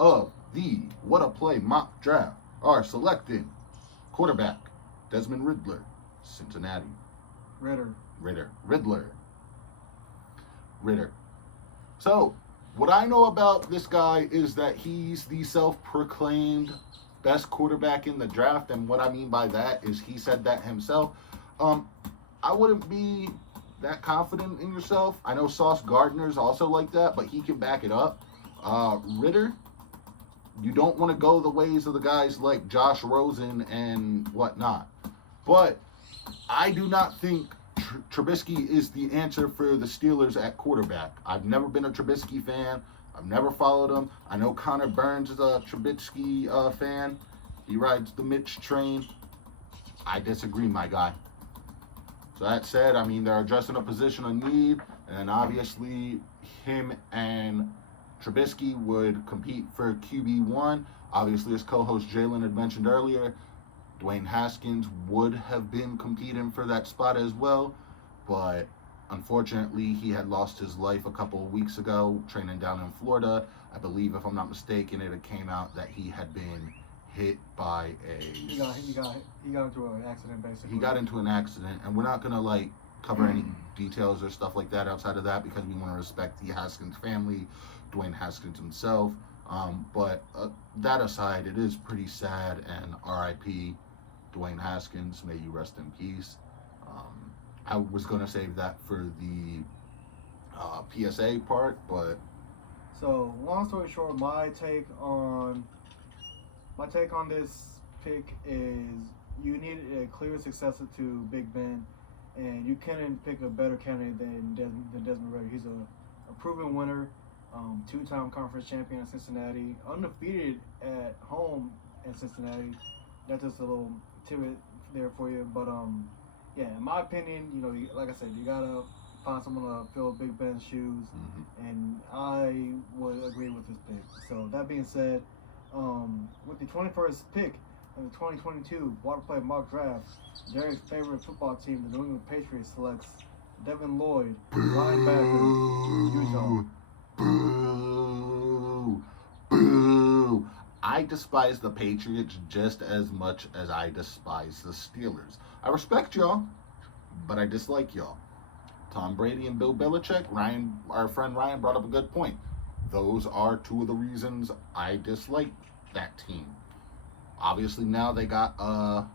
of the WhattaPlay mock draft, are selecting quarterback Desmond Riddler, Cincinnati. Riddler. So, what I know about this guy is that he's the self-proclaimed best quarterback in the draft, and what I mean by that is he said that himself. I wouldn't be that confident in yourself. I know Sauce Gardner's also like that, but he can back it up. Ritter, you don't want to go the ways of the guys like Josh Rosen and whatnot. But I do not think Trubisky is the answer for the Steelers at quarterback. I've never been a Trubisky fan. I've never followed him. I know Connor Burns is a Trubisky fan. He rides the Mitch train. I disagree, my guy. So that said, I mean, they're addressing a position of need, and obviously him and Trubisky would compete for QB1. Obviously, as co-host Jalen had mentioned earlier, Dwayne Haskins would have been competing for that spot as well, but unfortunately, he had lost his life a couple of weeks ago training down in Florida. I believe, if I'm not mistaken, it had came out that he had been hit by a... He got into an accident, basically. He got into an accident, and we're not going to, cover any details or stuff like that outside of that because we want to respect the Haskins family, Dwayne Haskins himself. But that aside, it is pretty sad, and R.I.P. Dwayne Haskins. May you rest in peace. I was going to save that for the PSA part, but... So, long story short, my take on this pick is you need a clear successor to Big Ben, and you couldn't pick a better candidate than Desmond Ritter. He's a proven winner, two-time conference champion in Cincinnati, undefeated at home in Cincinnati. That's just a little tidbit there for you. But yeah, in my opinion, like I said, you gotta find someone to fill Big Ben's shoes, and I would agree with this pick. So that being said, with the 21st pick in the 2022 WhattaPlay mock draft, Derek's favorite football team, the New England Patriots, selects Devin Lloyd, linebacker, Utah. Boo. Boo. I despise the Patriots just as much as I despise the Steelers. I respect y'all, but I dislike y'all. Tom Brady and Bill Belichick, our friend Ryan brought up a good point. Those are two of the reasons I dislike that team. Obviously now they got, I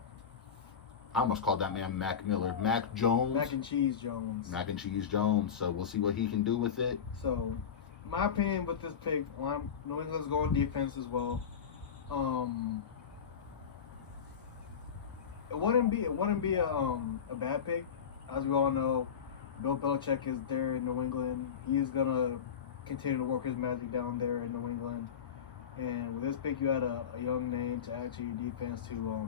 almost called that man Mac Miller. Mac Jones. Mac and Cheese Jones. Mac and Cheese Jones. So we'll see what he can do with it. So, my opinion with this pick, New England's going defense as well. It wouldn't be a bad pick. As we all know, Bill Belichick is there in New England. He is gonna continue to work his magic down there in New England. And with this pick, you had a young name to add to your defense to,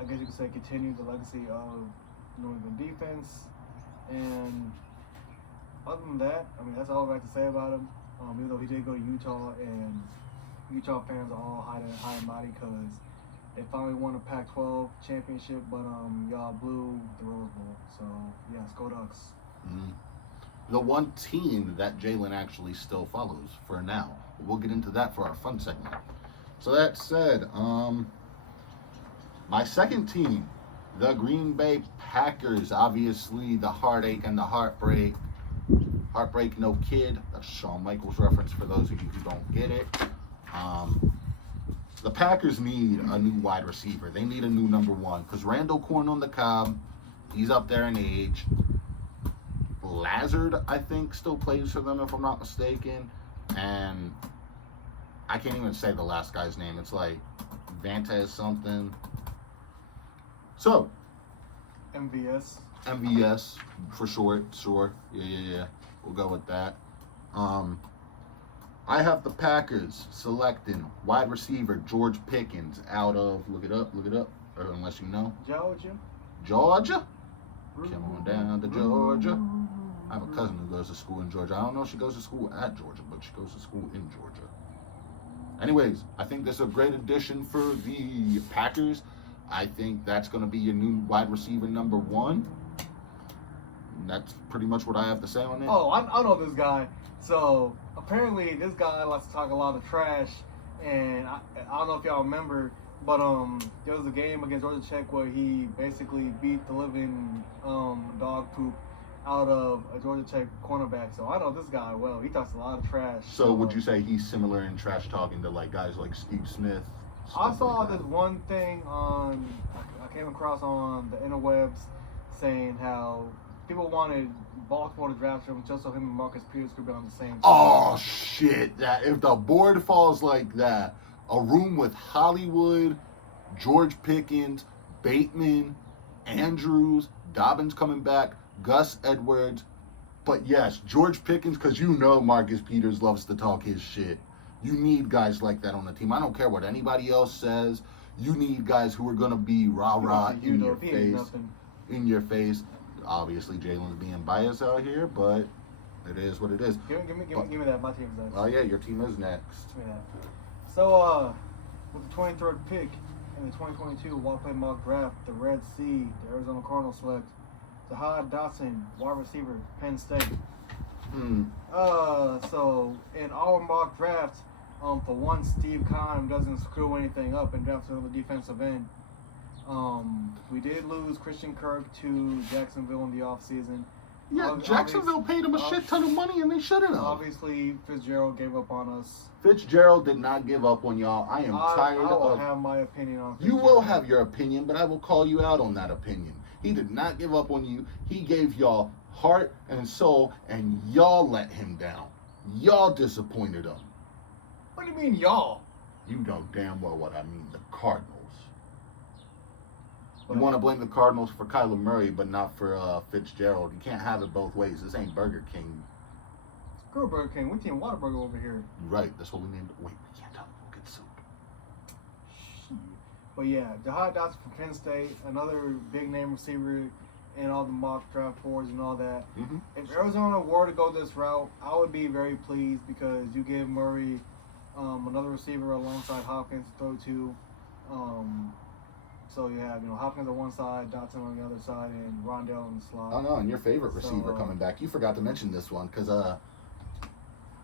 I guess you could say, continue the legacy of New England defense. And other than that, I mean, that's all I have to say about him. Even though he did go to Utah, and Utah fans are all high and mighty because they finally won a Pac-12 championship, but y'all blew the Rose Bowl. So, yes, go Ducks. Mm-hmm. The one team that Jalen actually still follows for now. We'll get into that for our fun segment. So that said, my second team, the Green Bay Packers. Obviously, the heartache and the heartbreak. Heartbreak, no kid. That's a Shawn Michaels reference for those of you who don't get it. The Packers need a new wide receiver. They need a new number one because Randall Corn on the Cobb, he's up there in age. Lazard, I think, still plays for them if I'm not mistaken. And I can't even say the last guy's name. It's like Vantez something. So, MVS for short. Sure. Yeah. We'll go with that. I have the Packers selecting wide receiver George Pickens out of, look it up, or unless you know. Georgia? Come on down to Georgia. I have a cousin who goes to school in Georgia. I don't know if she goes to school at Georgia, but she goes to school in Georgia. Anyways, I think this is a great addition for the Packers. I think that's going to be your new wide receiver number one. And that's pretty much what I have to say on it. Oh, I know this guy. So, apparently this guy likes to talk a lot of trash. And I don't know if y'all remember, but there was a game against Georgia Tech where he basically beat the living dog poop out of a Georgia Tech cornerback. So I know this guy well. He talks a lot of trash. So would you say he's similar in trash talking to like guys like Steve Smith? I saw this one thing I came across on the interwebs saying how people wanted Baltimore to draft him just so him and Marcus Peters could be on the same team. Oh shit! That if the board falls like that, a room with Hollywood, George Pickens, Bateman, Andrews, Dobbins coming back, Gus Edwards, but yes, George Pickens, because you know Marcus Peters loves to talk his shit. You need guys like that on the team. I don't care what anybody else says. You need guys who are going to be rah-rah in your face. In your face. Obviously, Jalen's being biased out here, but it is what it is. Give me that. My team's next. Oh, yeah, your team is next. Give me that. So, with the 23rd pick in the 2022 WhattaPlay Mock Draft, the Red Sea, the Arizona Cardinals select Jahad Dotson, wide receiver, Penn State. So in our mock drafts, for one, Steve Keim doesn't screw anything up and drafts another defensive end. We did lose Christian Kirk to Jacksonville in the offseason. Yeah, Jacksonville paid him a shit ton of money and they shouldn't have. Obviously, Fitzgerald gave up on us. Fitzgerald did not give up on y'all. I am tired of... I will have my opinion on Fitzgerald. You will have your opinion, but I will call you out on that opinion. He did not give up on you. He gave y'all heart and soul, and y'all let him down. Y'all disappointed him. What do you mean, y'all? You know damn well what I mean, the Cardinals. You want to blame the Cardinals for Kyler Murray, but not for Fitzgerald. You can't have it both ways. This ain't Burger King. Screw Burger King. We team Whataburger over here. Right. That's what we named it. Wait, we can't tell them. We'll get sued. But yeah, Jahad Dotson from Penn State, another big name receiver in all the mock draft boards and all that. Mm-hmm. If Arizona were to go this route, I would be very pleased because you give Murray another receiver alongside Hopkins to throw to. So you have, Hopkins on one side, Dotson on the other side, and Rondell on the slot. Oh, no, and your favorite receiver coming back. You forgot to mention this one because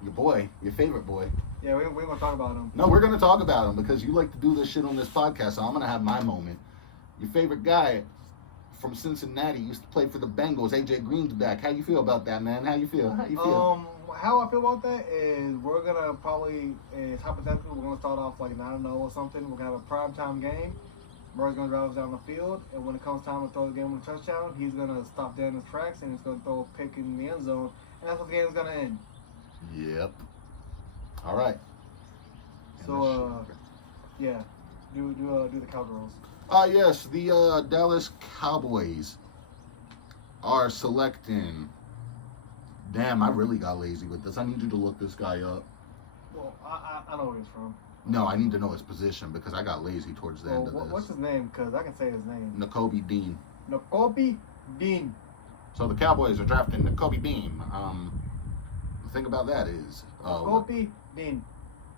your favorite boy. Yeah, we're going to talk about him. No, we're going to talk about him because you like to do this shit on this podcast, so I'm going to have my moment. Your favorite guy from Cincinnati used to play for the Bengals, A.J. Green's back. How you feel about that, man? How you feel? How I feel about that is we're going to probably, it's hypothetical, we're going to start off like 9-0 or something. We're going to have a primetime game. Murray's going to drive us down the field, and when it comes time to throw the game on a touchdown, he's going to stop dead in his tracks, and he's going to throw a pick in the end zone, and that's what the game's going to end. Yep. All right. So, yeah, do the Cowgirls. Yes, the Dallas Cowboys are selecting. Damn, I really got lazy with this. I need you to look this guy up. Well, I know where he's from. No, I need to know his position because I got lazy towards the end of this. What's his name? Because I can say his name. Nakobe Dean. Nakobe Dean. So the Cowboys are drafting Nakobe Dean. The thing about that is... Nakobe Dean.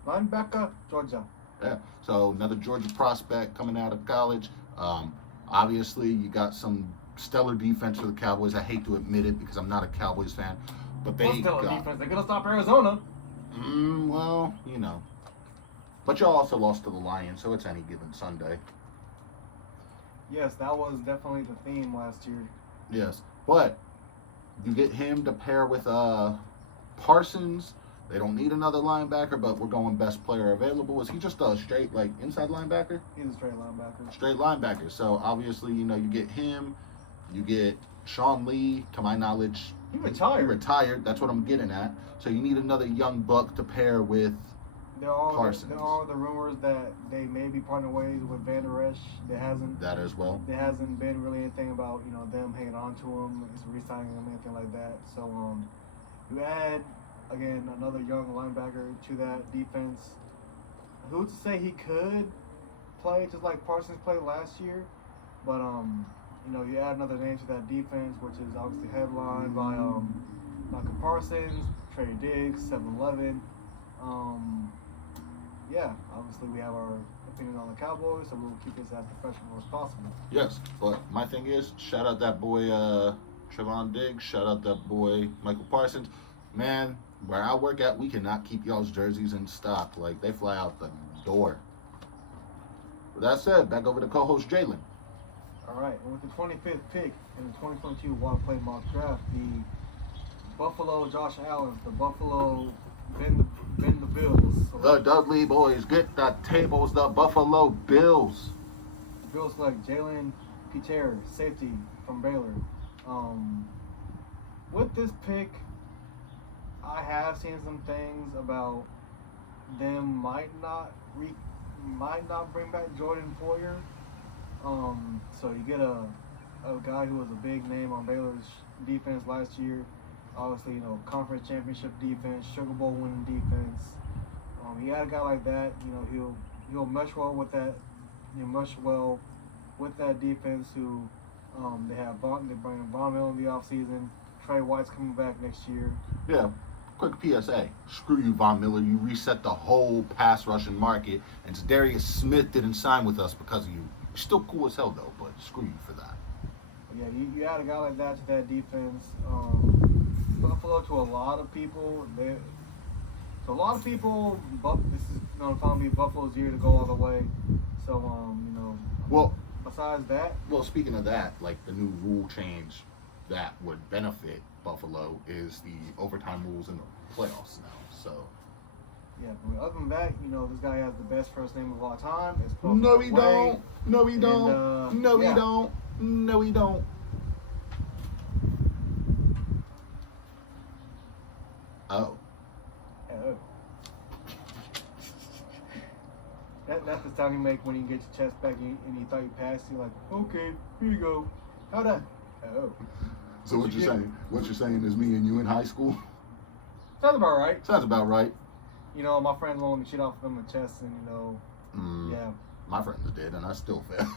Linebacker, Georgia. Yeah, so another Georgia prospect coming out of college. Obviously, you got some stellar defense for the Cowboys. I hate to admit it because I'm not a Cowboys fan. But they stellar defense. They're going to stop Arizona. Well, But you also lost to the Lions, so it's any given Sunday. Yes, that was definitely the theme last year. Yes, but you get him to pair with Parsons. They don't need another linebacker, but we're going best player available. Is he just a straight, inside linebacker? He's a straight linebacker. Straight linebacker. So, obviously, you get him. You get Sean Lee, to my knowledge. He retired. He retired. That's what I'm getting at. So, you need another young buck to pair with Parsons. There are the rumors that they may be parting ways with Van Der Esch. That as well. There hasn't been really anything about, them hanging on to him, re-signing him, anything like that. So, you add... Again, another young linebacker to that defense. Who's to say he could play just like Parsons played last year? But, you add another name to that defense, which is obviously headlined by Michael Parsons, Trey Diggs, 7-Eleven. Yeah, obviously we have our opinion on the Cowboys, so we'll keep this as professional as possible. Yes, but my thing is, shout out that boy Trevon Diggs, shout out that boy Michael Parsons. Man, where I work at, we cannot keep y'all's jerseys in stock. They fly out the door. With that said, back over to co-host Jalen. All right, and with the 25th pick in the 2022 WhattaPlay MockDraft, the Buffalo Josh Allen, the Buffalo bend the Bills. So the Dudley boys get the tables, the Buffalo Bills. The Bills select Jalen Peter, safety from Baylor. With this pick, I have seen some things about them might not bring back Jordan Poyer. So you get a guy who was a big name on Baylor's defense last year. Obviously, conference championship defense, Sugar Bowl winning defense. You got a guy like that, he'll mesh well with that. He'll mesh well with that defense. Who they're bringing Von Miller in the offseason. Trey White's coming back next year. Yeah. Quick PSA. Screw you, Von Miller. You reset the whole pass rushing market, and Darius Smith didn't sign with us because of you. You're still cool as hell, though, but screw you for that. Yeah, you add a guy like that to that defense. Buffalo, to a lot of people, this is going to probably be Buffalo's year to go all the way. So, Well, besides that. Well, speaking of that, the new rule change that would benefit Buffalo is the overtime rules in the playoffs now. So, yeah, but other than that, this guy has the best first name of all time. It's no, he don't. No, he don't. No, he don't. No, he don't. Oh. Oh. That's the sound you make when you get your chest back and you thought you passed. You're like, okay, here you go. How that? Oh. So what you're saying is me and you in high school? Sounds about right. Sounds about right. My friends won't let me shit off them in the chest, and yeah. My friends did, and I still failed.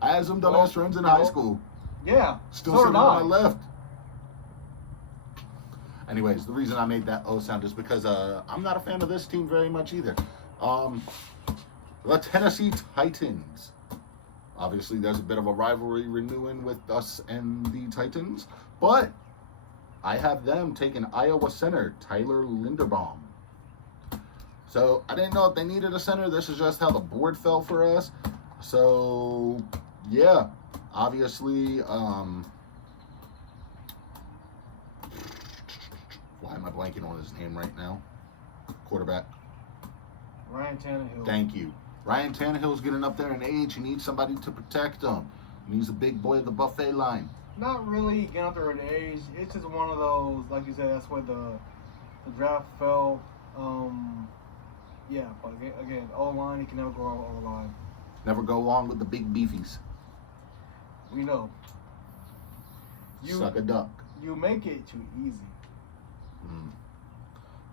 I had some dumbass friends in high school. Yeah. Still sitting on my left. Anyways, the reason I made that O sound is because I'm not a fan of this team very much either. The Tennessee Titans Obviously, there's a bit of a rivalry renewing with us and the Titans, but I have them taking Iowa center Tyler Linderbaum. So I didn't know if they needed a center. This is just how the board fell for us. So yeah, obviously, why am I blanking on his name right now? Quarterback. Ryan Tannehill. Thank you. Ryan Tannehill's getting up there in age. He needs somebody to protect him. He needs a big boy of the buffet line. Not really getting up there in age. It's just one of those, like you said, that's where the draft fell. Yeah, but again, O-line, he can never go wrong with O-line. Never go along with the big beefies. We know. Suck a duck. You make it too easy.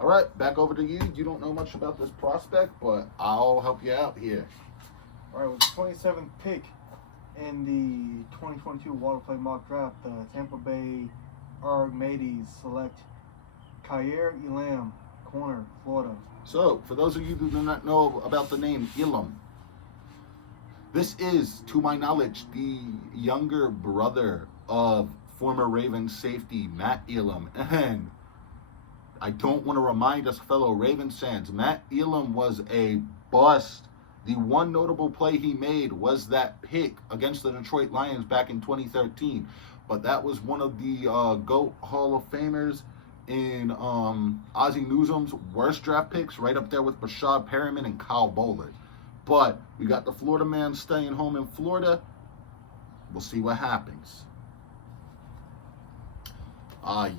All right, back over to you. You don't know much about this prospect, but I'll help you out here. All right, with the 27th pick in the 2022 WhattaPlay mock draft, the Tampa Bay Armades select Kaiir Elam, corner, Florida. So, for those of you who do not know about the name Elam, this is, to my knowledge, the younger brother of former Ravens safety Matt Elam. And I don't want to remind us fellow Ravens fans, Matt Elam was a bust. The one notable play he made was that pick against the Detroit Lions back in 2013. But that was one of the GOAT Hall of Famers in Ozzie Newsom's worst draft picks, right up there with Brashad Perriman and Kyle Bollard. But we got the Florida man staying home in Florida. We'll see what happens.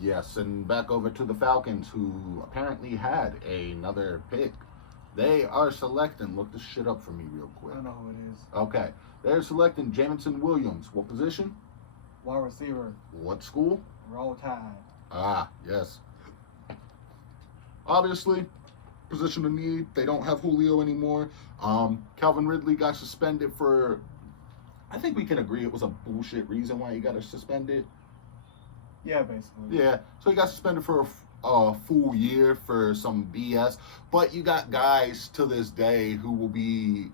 Yes, and back over to the Falcons, who apparently had another pick. They are selecting, look this shit up for me real quick. I know who it is. Okay, they're selecting Jamison Williams. What position? Wide receiver. What school? Roll Tide. Yes. Obviously, position of need. They don't have Julio anymore. Calvin Ridley got suspended for, I think we can agree it was a bullshit reason why he got suspended. Yeah, basically. Yeah, so he got suspended for a full year for some BS. But you got guys to this day who will be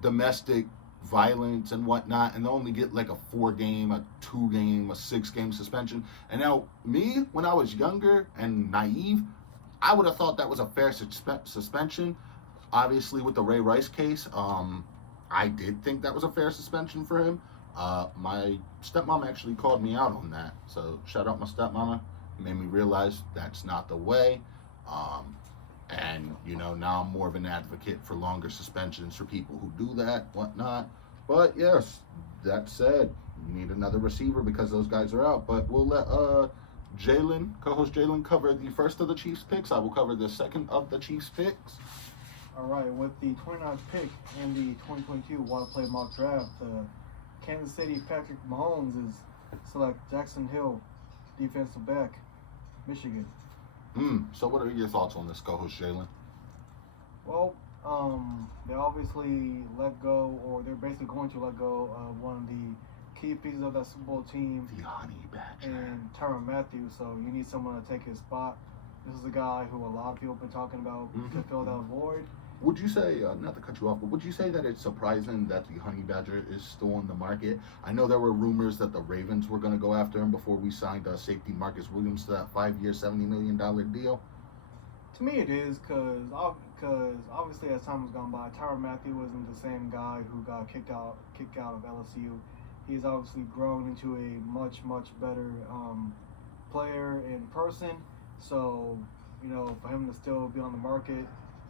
domestic violence and whatnot, and they'll only get like a 4-game, a 2-game, a 6-game suspension. And now, me, when I was younger and naive, I would have thought that was a fair suspension. Obviously, with the Ray Rice case, I did think that was a fair suspension for him. My stepmom actually called me out on that. So shout out my stepmama. It made me realize that's not the way. And, you know, now I'm more of an advocate for longer suspensions for people who do that, whatnot. But, yes, that said, we need another receiver because those guys are out. But we'll let Jalen, co-host Jalen, cover the first of the Chiefs picks. I will cover the second of the Chiefs picks. All right, with the 29th pick in the 2022 WhattaPlay mock draft, Kansas City Patrick Mahomes is select Jackson Hill, defensive back, Michigan. So what are your thoughts on this, co-host Jalen? Well, they obviously let go, or they're basically going to let go of one of the key pieces of that Super Bowl team, The Honey Badger. and Tyrann Mathieu. So you need someone to take his spot. This is a guy who a lot of people have been talking about to fill that void. Would you say, not to cut you off, but would you say that it's surprising that the Honey Badger is still on the market? I know there were rumors that the Ravens were going to go after him before we signed safety Marcus Williams to that 5-year, $70 million deal. To me, it is because obviously as time has gone by, Tyrann Mathieu wasn't the same guy who got kicked out of LSU. He's obviously grown into a much better player in person. So, you know, for him to still be on the market,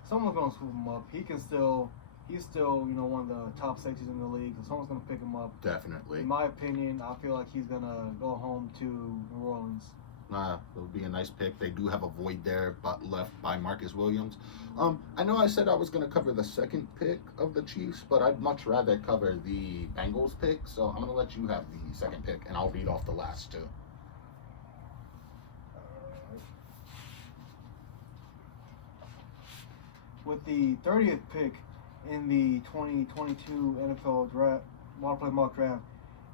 someone's going to swoop him up. He's still, you know, one of the top safeties in the league, and someone's going to pick him up. Definitely. In my opinion, I feel like he's going to go home to New Orleans. It would be a nice pick. They do have a void there, but left by Marcus Williams. I know I said I was going to cover the second pick of the Chiefs, but I'd much rather cover the Bengals pick, so I'm going to let you have the second pick, and I'll read off the last two. With the 30th pick in the 2022 NFL draft, WhattaPlay mock draft,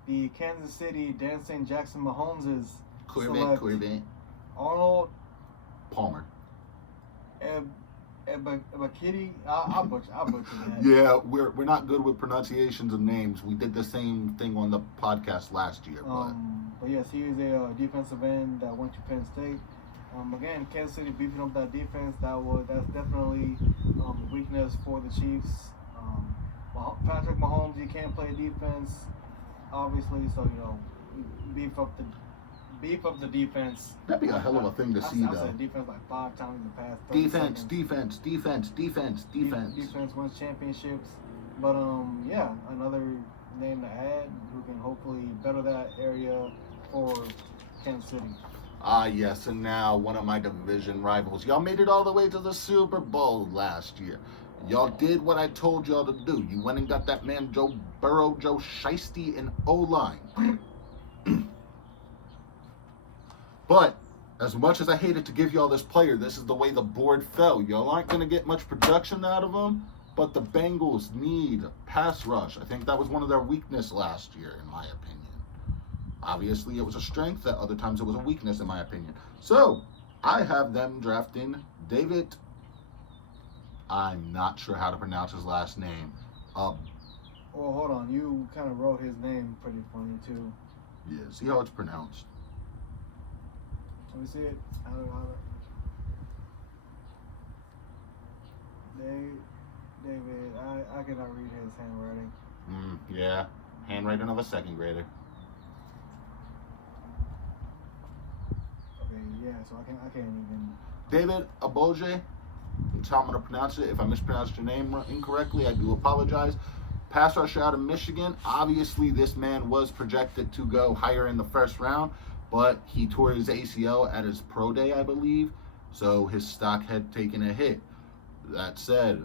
the Kansas City Dancing Jackson Mahomes is Corvette. Arnold Palmer. Ebakiti, I'll butcher that. Yeah, we're not good with pronunciations of names. We did the same thing on the podcast last year. But yes, he is a defensive end that went to Penn State. Again, Kansas City beefing up that defense. That's definitely a weakness for the Chiefs. Patrick Mahomes, he can't play defense, obviously. So beef up the defense. That'd be a hell of a thing to see, I've though. said defense like 5 times in the past. Defense wins championships. But another name to add who can hopefully better that area for Kansas City. Yes, and now one of my division rivals. Y'all made it all the way to the Super Bowl last year. Y'all did what I told y'all to do. You went and got that man Joe Burrow, Joe Shiesty, and O-line. But as much as I hated to give y'all this player, this is the way the board fell. Y'all aren't going to get much production out of him, but the Bengals need pass rush. I think that was one of their weakness last year, in my opinion. Obviously, it was a strength. At other times, it was a weakness, in my opinion. So, I have them drafting David. I'm not sure how to pronounce his last name. Well, hold on. You kind of wrote his name pretty funny, too. Yeah, see how it's pronounced. Let me see it. David, I cannot read his handwriting. Yeah, handwriting of a second grader. Okay, yeah, so I can't even. David Aboje, that's how I'm going to pronounce it. If I mispronounced your name incorrectly, I do apologize. Pass rusher out of Michigan. Obviously, this man was projected to go higher in the first round, but he tore his ACL at his pro day, I believe, so his stock had taken a hit. That said,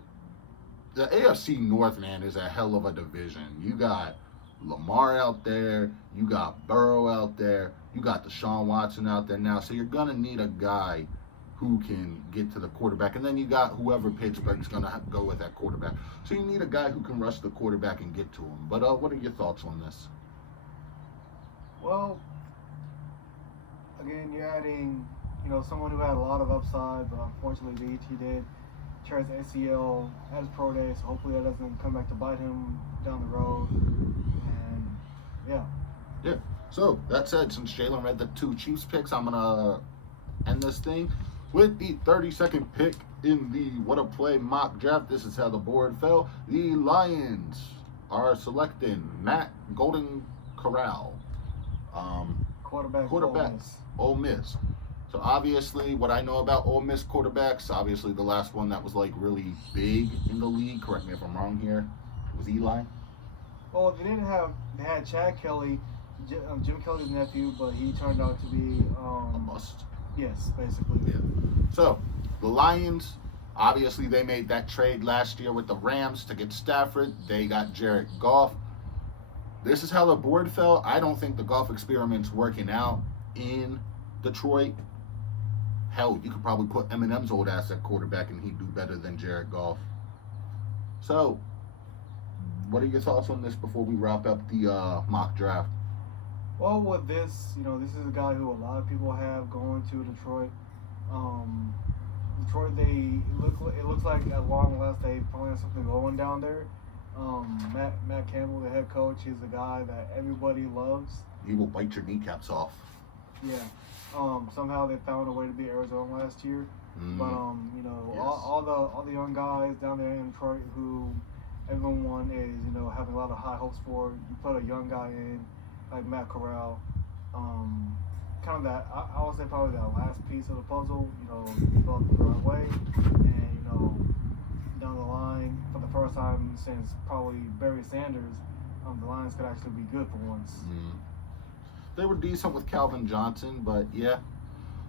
the AFC North, man, is a hell of a division. You got Lamar out there, you got Burrow out there, you got Deshaun Watson out there now, so you're going to need a guy who can get to the quarterback, and then you got whoever Pittsburgh's going to go with at quarterback. So you need a guy who can rush the quarterback and get to him. But what are your thoughts on this? Well, again, you're adding, someone who had a lot of upside, but unfortunately he did tear his ACL at his pro day, so hopefully that doesn't come back to bite him down the road. And yeah. So that said, since Jalen read the 2 Chiefs picks, I'm gonna end this thing with the 32nd pick in the WhattaPlay mock draft. This is how the board fell. The Lions are selecting Matt Golden Corral, quarterback Ole Miss. So obviously, what I know about Ole Miss quarterbacks, obviously the last one that was like really big in the league, correct me if I'm wrong here, was Eli. Well, they had Chad Kelly, Jim Kelly's nephew, but he turned out to be a bust. Yes, basically. Yeah. So the Lions, obviously they made that trade last year with the Rams to get Stafford. They got Jared Goff. This is how the board fell. I don't think the Goff experiment's working out in Detroit. Hell, you could probably put Eminem's old ass at quarterback and he'd do better than Jared Goff. So, what are your thoughts on this before we wrap up the mock draft? Well, with this, this is a guy who a lot of people have going to Detroit. Detroit, it looks like at long last they finally have something going down there. Matt Campbell, the head coach, he's a guy that everybody loves. He will bite your kneecaps off. Yeah. Somehow they found a way to beat Arizona last year. But yes. all the young guys down there in Detroit who everyone is having a lot of high hopes for. You put a young guy in like Matt Corral, kind of that. I would say probably that last piece of the puzzle. Develop the right way, and down the line for the first time since probably Barry Sanders, the Lions could actually be good for once. They were decent with Calvin Johnson, but yeah.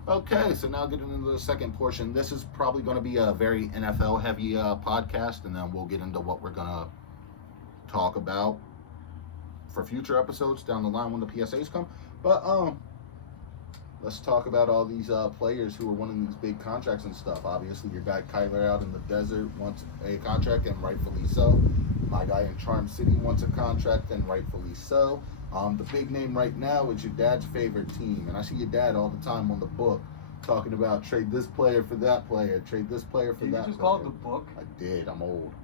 Okay, so now getting into the second portion. This is probably going to be a very NFL-heavy podcast, and then we'll get into what we're going to talk about for future episodes down the line when the PSAs come. But let's talk about all these players who are winning these big contracts and stuff. Obviously, your guy Kyler out in the desert wants a contract, and rightfully so. My guy in Charm City wants a contract, and rightfully so. The big name right now is your dad's favorite team, and I see your dad all the time on the book talking about trade this player for that player, trade this player for that player. You just called the book? I did. I'm old.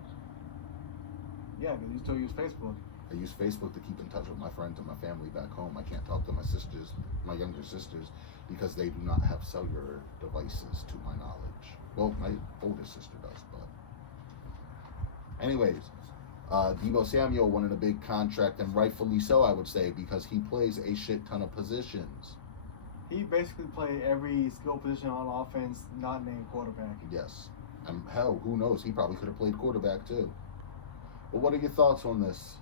Yeah, because you still use Facebook. I use Facebook to keep in touch with my friends and my family back home. I can't talk to my sisters, my younger sisters, because they do not have cellular devices to my knowledge. Well, my oldest sister does, but... Anyways, Deebo Samuel wanted a big contract, and rightfully so, I would say, because he plays a shit ton of positions. He basically played every skill position on offense, not named quarterback. Yes. And hell, who knows? He probably could have played quarterback, too. But what are your thoughts on this?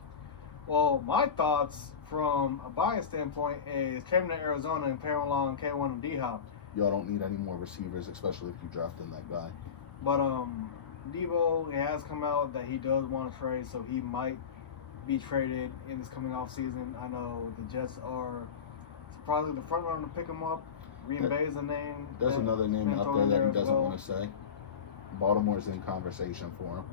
Well, my thoughts from a bias standpoint is trading to Arizona and pairing along K1 and D-Hop. Y'all don't need any more receivers, especially if you draft in that guy. But Deebo, it has come out that he does want to trade, so he might be traded in this coming off season. I know the Jets are probably the front runner to pick him up. Green Bay is a name. There's another name out there that he doesn't want to say. Baltimore's in conversation for him.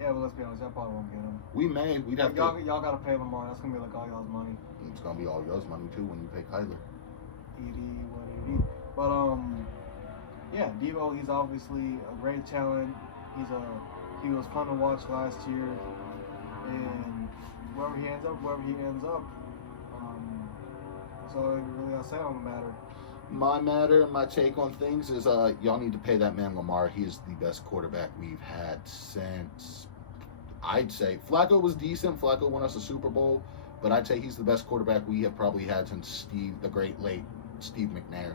Yeah, but let's be honest, y'all probably won't get him. We'd have y'all got to pay Lamar. That's gonna be like all y'all's money. It's gonna be all y'all's money too when you pay Kyler. But yeah, Deebo, he's obviously a great talent. He was fun to watch last year, and wherever he ends up. So really, I say on the matter. My take on things is y'all need to pay that man Lamar. He is the best quarterback we've had since, I'd say, Flacco was decent. Flacco won us a Super Bowl, but I'd say he's the best quarterback we have probably had since the great late Steve McNair.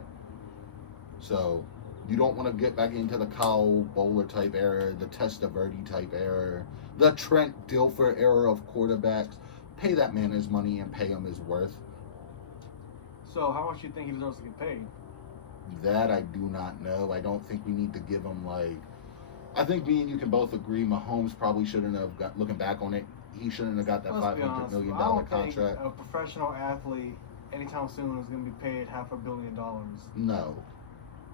So you don't want to get back into the Kyle Bowler type era, the Testaverde type era, the Trent Dilfer era of quarterbacks. Pay that man his money and pay him his worth. So how much do you think he deserves to get paid? That I do not know. I don't think we need to give him I think me and you can both agree Mahomes probably shouldn't have got, looking back on it, he shouldn't have got that $500 million contract. I don't think a professional athlete anytime soon is going to be paid $500 million. No.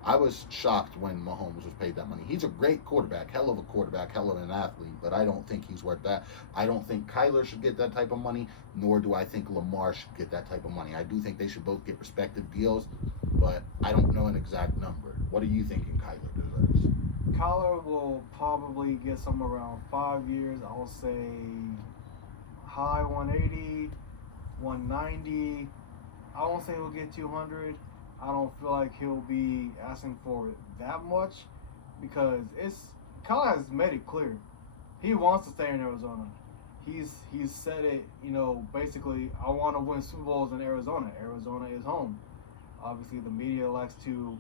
I was shocked when Mahomes was paid that money. He's a great quarterback, hell of a quarterback, hell of an athlete, but I don't think he's worth that. I don't think Kyler should get that type of money, nor do I think Lamar should get that type of money. I do think they should both get respective deals, but I don't know an exact number. What are you thinking Kyler deserves? Kyler will probably get somewhere around 5 years. I'll say high 180, 190. I won't say he'll get 200. I don't feel like he'll be asking for that much because Kyler has made it clear he wants to stay in Arizona. He's said it, basically, I want to win Super Bowls in Arizona. Arizona is home. Obviously, the media likes to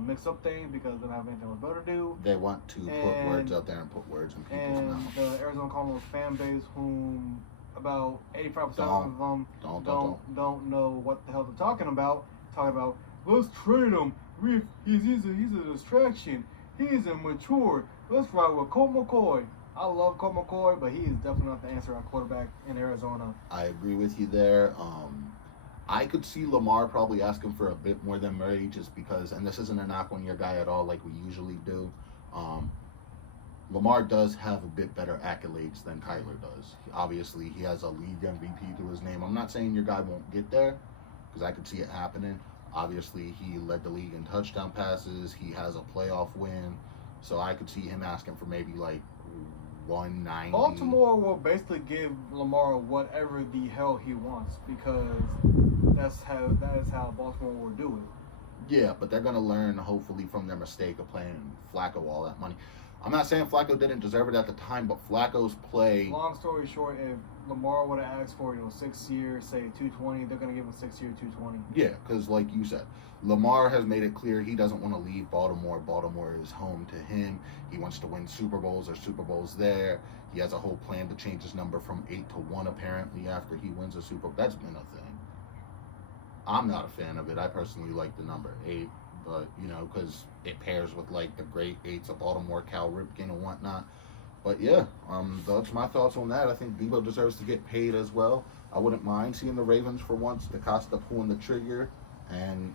mix up things because they don't have anything else better to do. They want to put words out there and put words in people's mouths. And the Arizona Cardinals fan base, whom about 85% of them don't know what the hell they're talking about, let's trade him. He's a distraction. He's immature. Let's ride with Colt McCoy. I love Colt McCoy, but he is definitely not the answer at quarterback in Arizona. I agree with you there. I could see Lamar probably asking for a bit more than Murray just because, and this isn't a knock on your guy at all like we usually do. Lamar does have a bit better accolades than Kyler does. Obviously, he has a league MVP to his name. I'm not saying your guy won't get there because I could see it happening. Obviously, he led the league in touchdown passes. He has a playoff win. So I could see him asking for maybe 190. Baltimore will basically give Lamar whatever the hell he wants because that is how Baltimore will do it. Yeah, but they're going to learn, hopefully, from their mistake of playing Flacco all that money. I'm not saying Flacco didn't deserve it at the time, but Flacco's play... Long story short, if Lamar would have asked for 6 years, say 220, they're going to give him 6 years, 220. Yeah, because like you said, Lamar has made it clear he doesn't want to leave Baltimore. Baltimore is home to him. He wants to win Super Bowls. There's Super Bowls there. He has a whole plan to change his number from 8 to 1, apparently, after he wins a Super Bowl. That's been a thing. I'm not a fan of it. I personally like the number 8. But, because it pairs with, the great 8s of Baltimore, Cal Ripken and whatnot. But, yeah, that's my thoughts on that. I think Deebo deserves to get paid as well. I wouldn't mind seeing the Ravens for once, DeCosta pulling the trigger and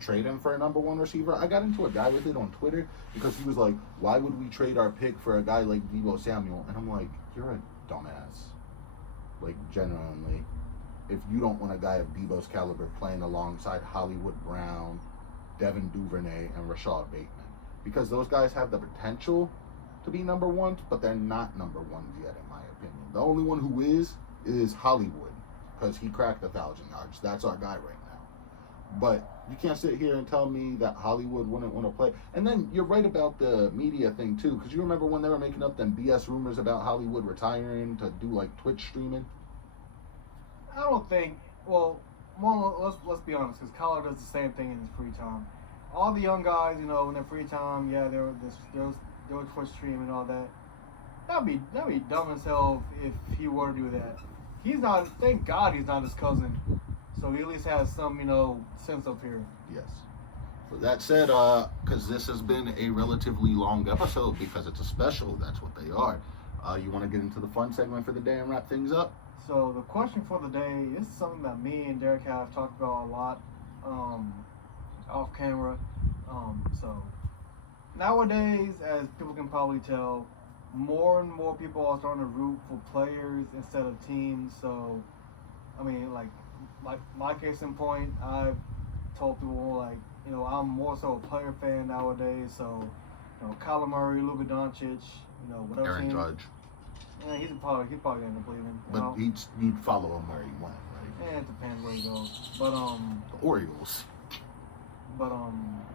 trade him for a number 1 receiver. I got into a guy with it on Twitter because he was like, why would we trade our pick for a guy like Deebo Samuel? And I'm like, you're a dumbass. Genuinely. If you don't want a guy of Deebo's caliber playing alongside Hollywood Brown, Devin Duvernay and Rashad Bateman. Because those guys have the potential to be number ones, but they're not number ones yet, in my opinion. The only one who is Hollywood, because he cracked 1,000 yards. That's our guy right now. But you can't sit here and tell me that Hollywood wouldn't want to play. And then you're right about the media thing, too, because you remember when they were making up them BS rumors about Hollywood retiring to do, like, Twitch streaming? I don't think, let's be honest, because Kyler does the same thing in his free time. All the young guys, in their free time, yeah, they're Twitch stream and all that. That'd be dumb as hell if he were to do that. He's not. Thank God he's not his cousin, so he at least has some, sense up here. Yes. With that said, because this has been a relatively long episode because it's a special, that's what they are. You want to get into the fun segment for the day and wrap things up? So the question for the day is something that me and Derek have talked about a lot. Off camera. So nowadays, as people can probably tell, more and more people are starting to root for players instead of teams. So, I mean, like my case in point, I've told people I'm more so a player fan nowadays. So, Kyler Murray, Luka Doncic, whatever. Aaron team, Judge. Yeah, he's probably end up leaving. But you'd follow him where he went, right? Yeah, it depends where he goes. But the Orioles. But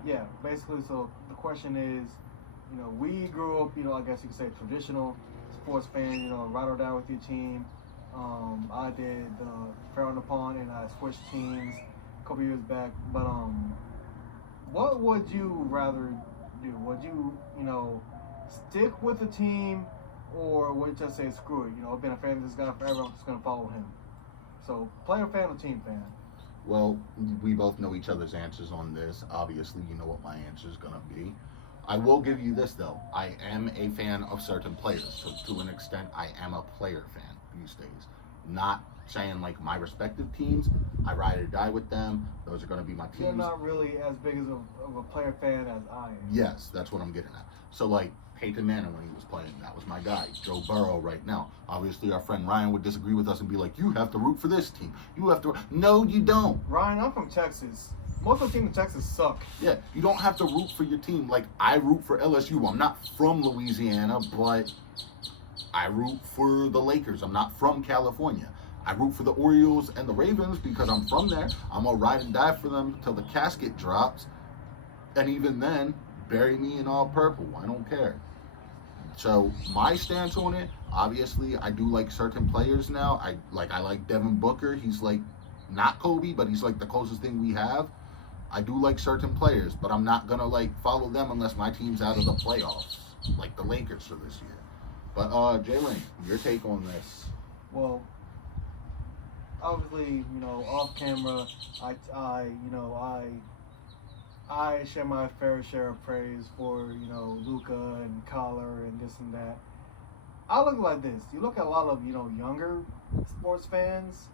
yeah, basically, so the question is, we grew up, I guess you could say traditional sports fan, ride or die with your team. I did the frowned upon and I switched teams a couple years back. But what would you rather do? Would you, stick with the team, or would you just say screw it? I've been a fan of this guy forever. I'm just gonna follow him. So player fan or team fan? Well, we both know each other's answers on this. Obviously, you know what my answer is going to be. I will give you this, though. I am a fan of certain players. So, to an extent, I am a player fan these days. Not saying, like, my respective teams. I ride or die with them. Those are going to be my teams. You're not really as big of a player fan as I am. Yes, that's what I'm getting at. So, like, Peyton Manning when he was playing, that was my guy. Joe Burrow right now. Obviously, our friend Ryan would disagree with us and be like, you have to root for this team. You have to. No, you don't. Ryan, I'm from Texas. Most of the teams in Texas suck. Yeah, you don't have to root for your team. Like, I root for LSU. I'm not from Louisiana, but I root for the Lakers. I'm not from California. I root for the Orioles and the Ravens because I'm from there. I'm going to ride and die for them till the casket drops. And even then, bury me in all purple. I don't care. So my stance on it, obviously, I do like certain players now. I like Devin Booker. He's like not Kobe, but he's like the closest thing we have. I do like certain players, but I'm not gonna follow them unless my team's out of the playoffs, like the Lakers for this year. But Jalen, your take on this? Well, obviously, off camera, I share my fair share of praise for, Luka and Kyler and this and that. I look like this. You look at a lot of, younger sports fans,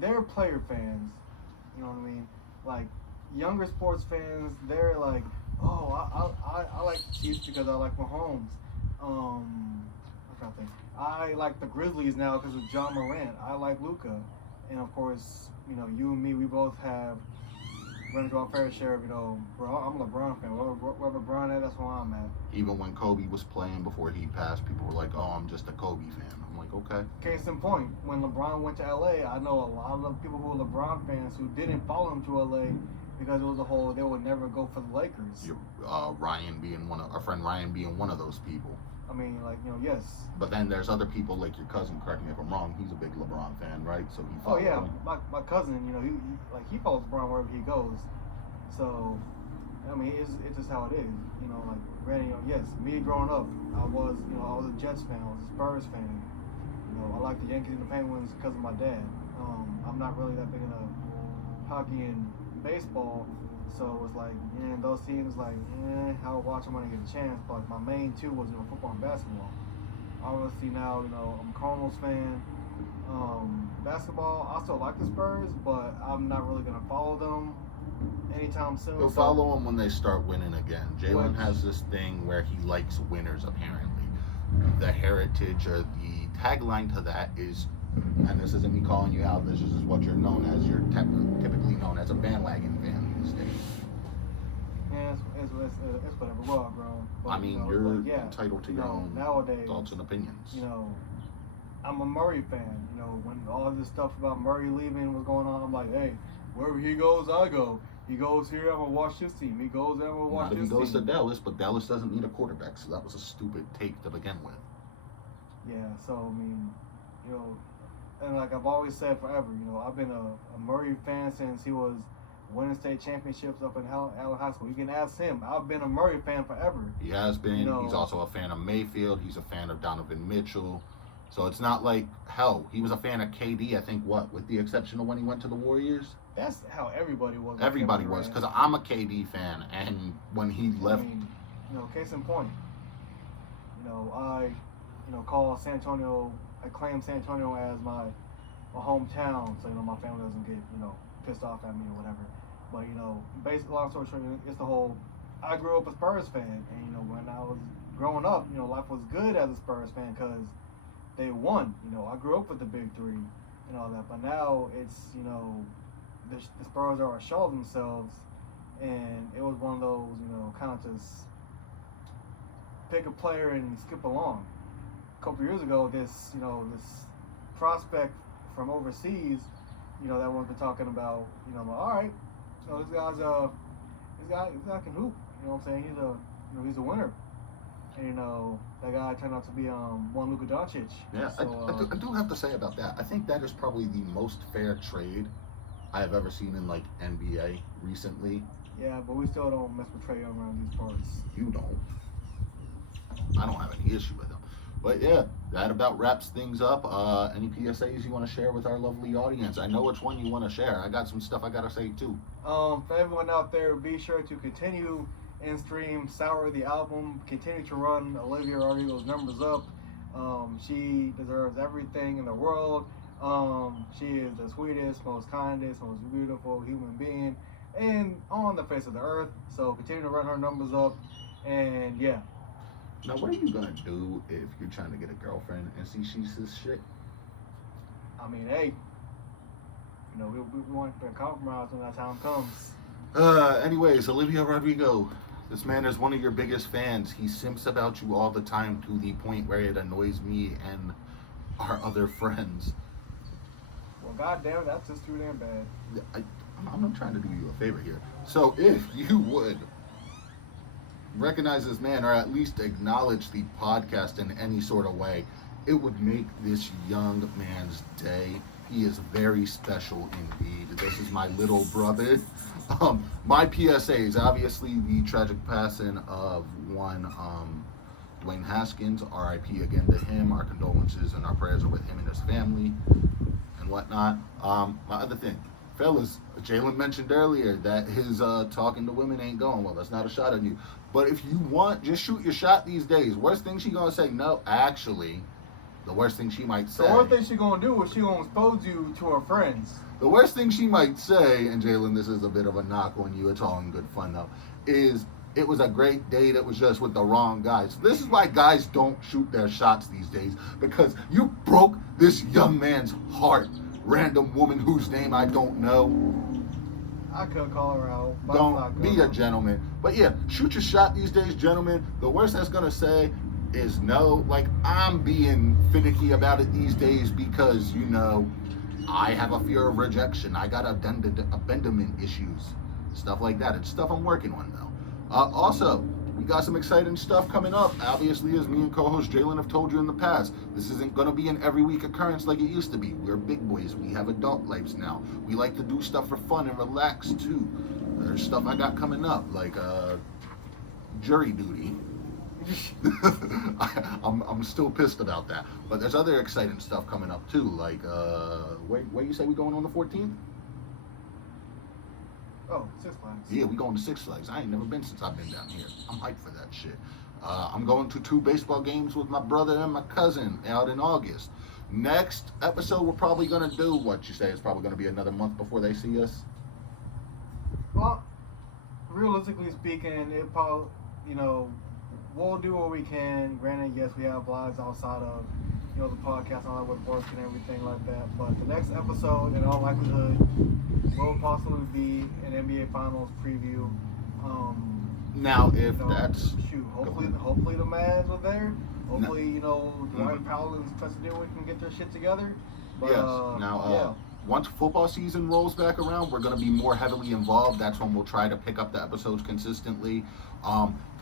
they're player fans. You know what I mean? Like, younger sports fans, they're like, oh, I like the Chiefs because I like Mahomes. I'm trying to think. I like the Grizzlies now because of John Morant. I like Luka. And, of course, you and me, we both have run into our fair share of, I'm a LeBron fan. Wherever LeBron at, that's where I'm at. Even when Kobe was playing before he passed, people were like, oh, I'm just a Kobe fan. I'm like, okay. Case in point, when LeBron went to LA, I know a lot of people who are LeBron fans who didn't follow him to LA because it was a whole, they would never go for the Lakers. Ryan being our friend Ryan being one of those people. I mean, yes. But then there's other people like your cousin, correct me if I'm wrong, he's a big LeBron fan, right? So he follows him. My cousin, he follows LeBron wherever he goes. So, I mean, it's just how it is. Granted, yes, me growing up, I was a Jets fan, I was a Spurs fan. I like the Yankees and the Penguins because of my dad. I'm not really that big into hockey and baseball, so it's like, those teams, I would watch them when I get a chance, but my main two was, football and basketball. Obviously now, I'm a Cardinals fan. Basketball, I still like the Spurs, but I'm not really going to follow them anytime soon. You'll follow them when they start winning again. Jalen has this thing where he likes winners, apparently. The heritage or the tagline to that is, and this isn't me calling you out, this is what you're known as. You're typically known as a bandwagon fan these days. it's whatever. We're all grown. But, I mean, you're entitled to your own nowadays, thoughts and opinions. I'm a Murray fan. When all this stuff about Murray leaving was going on, I'm like, hey, wherever he goes, I go. He goes here, I'm gonna watch this team. He goes there, I'm gonna watch this team. He goes to Dallas, but Dallas doesn't need a quarterback, so that was a stupid take to begin with. Yeah, so I mean, and like I've always said forever, I've been a Murray fan since he was winning state championships up in Allen High School. You can ask him. I've been a Murray fan forever. He has been. He's also a fan of Mayfield. He's a fan of Donovan Mitchell. So it's not like, hell, he was a fan of KD, I think, with the exception of when he went to the Warriors? That's how everybody was. Everybody was, because I'm a KD fan, and when he left... I mean, case in point, I, call San Antonio, I claim San Antonio as my hometown, so, my family doesn't get, pissed off at me or whatever. But, basically, long story short, it's the whole, I grew up a Spurs fan, and, when I was growing up, life was good as a Spurs fan, because they won. I grew up with the big three and all that, but now it's, the Spurs are a shell of themselves, and it was one of those, kind of just pick a player and skip along. A couple years ago, this prospect from overseas, that we've been talking about, I'm like, all right, this guy can hoop. You know what I'm saying? He's a winner. And, that guy turned out to be one Luka Doncic. Yeah, so, I do have to say about that. I think that is probably the most fair trade I have ever seen in NBA recently. Yeah, but we still don't mess with Trae Young around these parts. You don't. I don't have any issue with him. But yeah, that about wraps things up. Any PSAs you want to share with our lovely audience? I know which one you want to share. I got some stuff I gotta say too. For everyone out there, be sure to continue and stream Sour the album. Continue to run Olivia Rodrigo's numbers up. She deserves everything in the world. She is the sweetest, most kindest, most beautiful human being and on the face of the earth. So continue to run her numbers up, and yeah. Now, what are you gonna do if you're trying to get a girlfriend and see she's this shit? I mean, hey, we want to compromise when that time comes. Anyways, Olivia Rodrigo. This man is one of your biggest fans. He simps about you all the time to the point where it annoys me and our other friends. Well, goddamn, that's just too damn bad. I'm not trying to do you a favor here. So if you would recognize this man or at least acknowledge the podcast in any sort of way, it would make this young man's day. He is very special indeed. This is my little brother. My PSAs, obviously the tragic passing of one Dwayne Haskins, RIP again to him. Our condolences and our prayers are with him and his family and whatnot. My other thing, fellas, Jalen mentioned earlier that his talking to women ain't going well. That's not a shot at you. But if you want, just shoot your shot these days. Worst thing she gonna say, no, actually, the worst thing she might say. The worst thing she gonna do is she gonna expose you to her friends. The worst thing she might say, and Jalen, this is a bit of a knock on you, it's all in good fun though, is it was a great date, it was just with the wrong guys. This is why guys don't shoot their shots these days, because you broke this young man's heart. Random woman whose name I don't know. I could call her out. Don't be a gentleman. But yeah, shoot your shot these days, gentlemen. The worst that's gonna say is no. Like, I'm being finicky about it these days because, I have a fear of rejection. I got abandonment issues. Stuff like that. It's stuff I'm working on, though. Also, we got some exciting stuff coming up. Obviously, as me and co-host Jalen have told you in the past, this isn't going to be an every week occurrence like it used to be. We're big boys. We have adult lives now. We like to do stuff for fun and relax, too. There's stuff I got coming up, like jury duty. I'm still pissed about that. But there's other exciting stuff coming up, too. Like, where you say we going on the 14th? Oh, Six Flags. Yeah, we going to Six Flags. I ain't never been since I've been down here. I'm hyped for that shit. I'm going to 2 baseball games with my brother and my cousin out in August. Next episode, we're probably going to do what you say. It's probably going to be another month before they see us. Well, realistically speaking, it probably, we'll do what we can. Granted, yes, we have lives outside of, the podcast and all that with work and everything like that. But the next episode, in all likelihood, will possibly be an NBA Finals preview. Now, if that's hopefully the Mavs are there. Hopefully, Dwight Powell and Spencer Dinwiddie can get their shit together. But, yes. Now, once football season rolls back around, we're going to be more heavily involved. That's when we'll try to pick up the episodes consistently.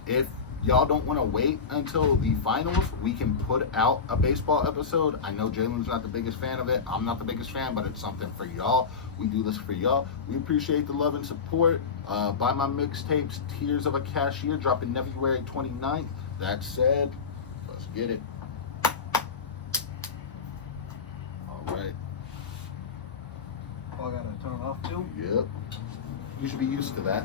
If y'all don't want to wait until the finals, we can put out a baseball episode. I know Jalen's not the biggest fan of it. I'm not the biggest fan, but it's something for y'all. We do this for y'all. We appreciate the love and support. Buy my mixtapes, Tears of a Cashier, dropping February 29th. That said, let's get it. All right. Oh, I gotta turn it off too? Yep. You should be used to that.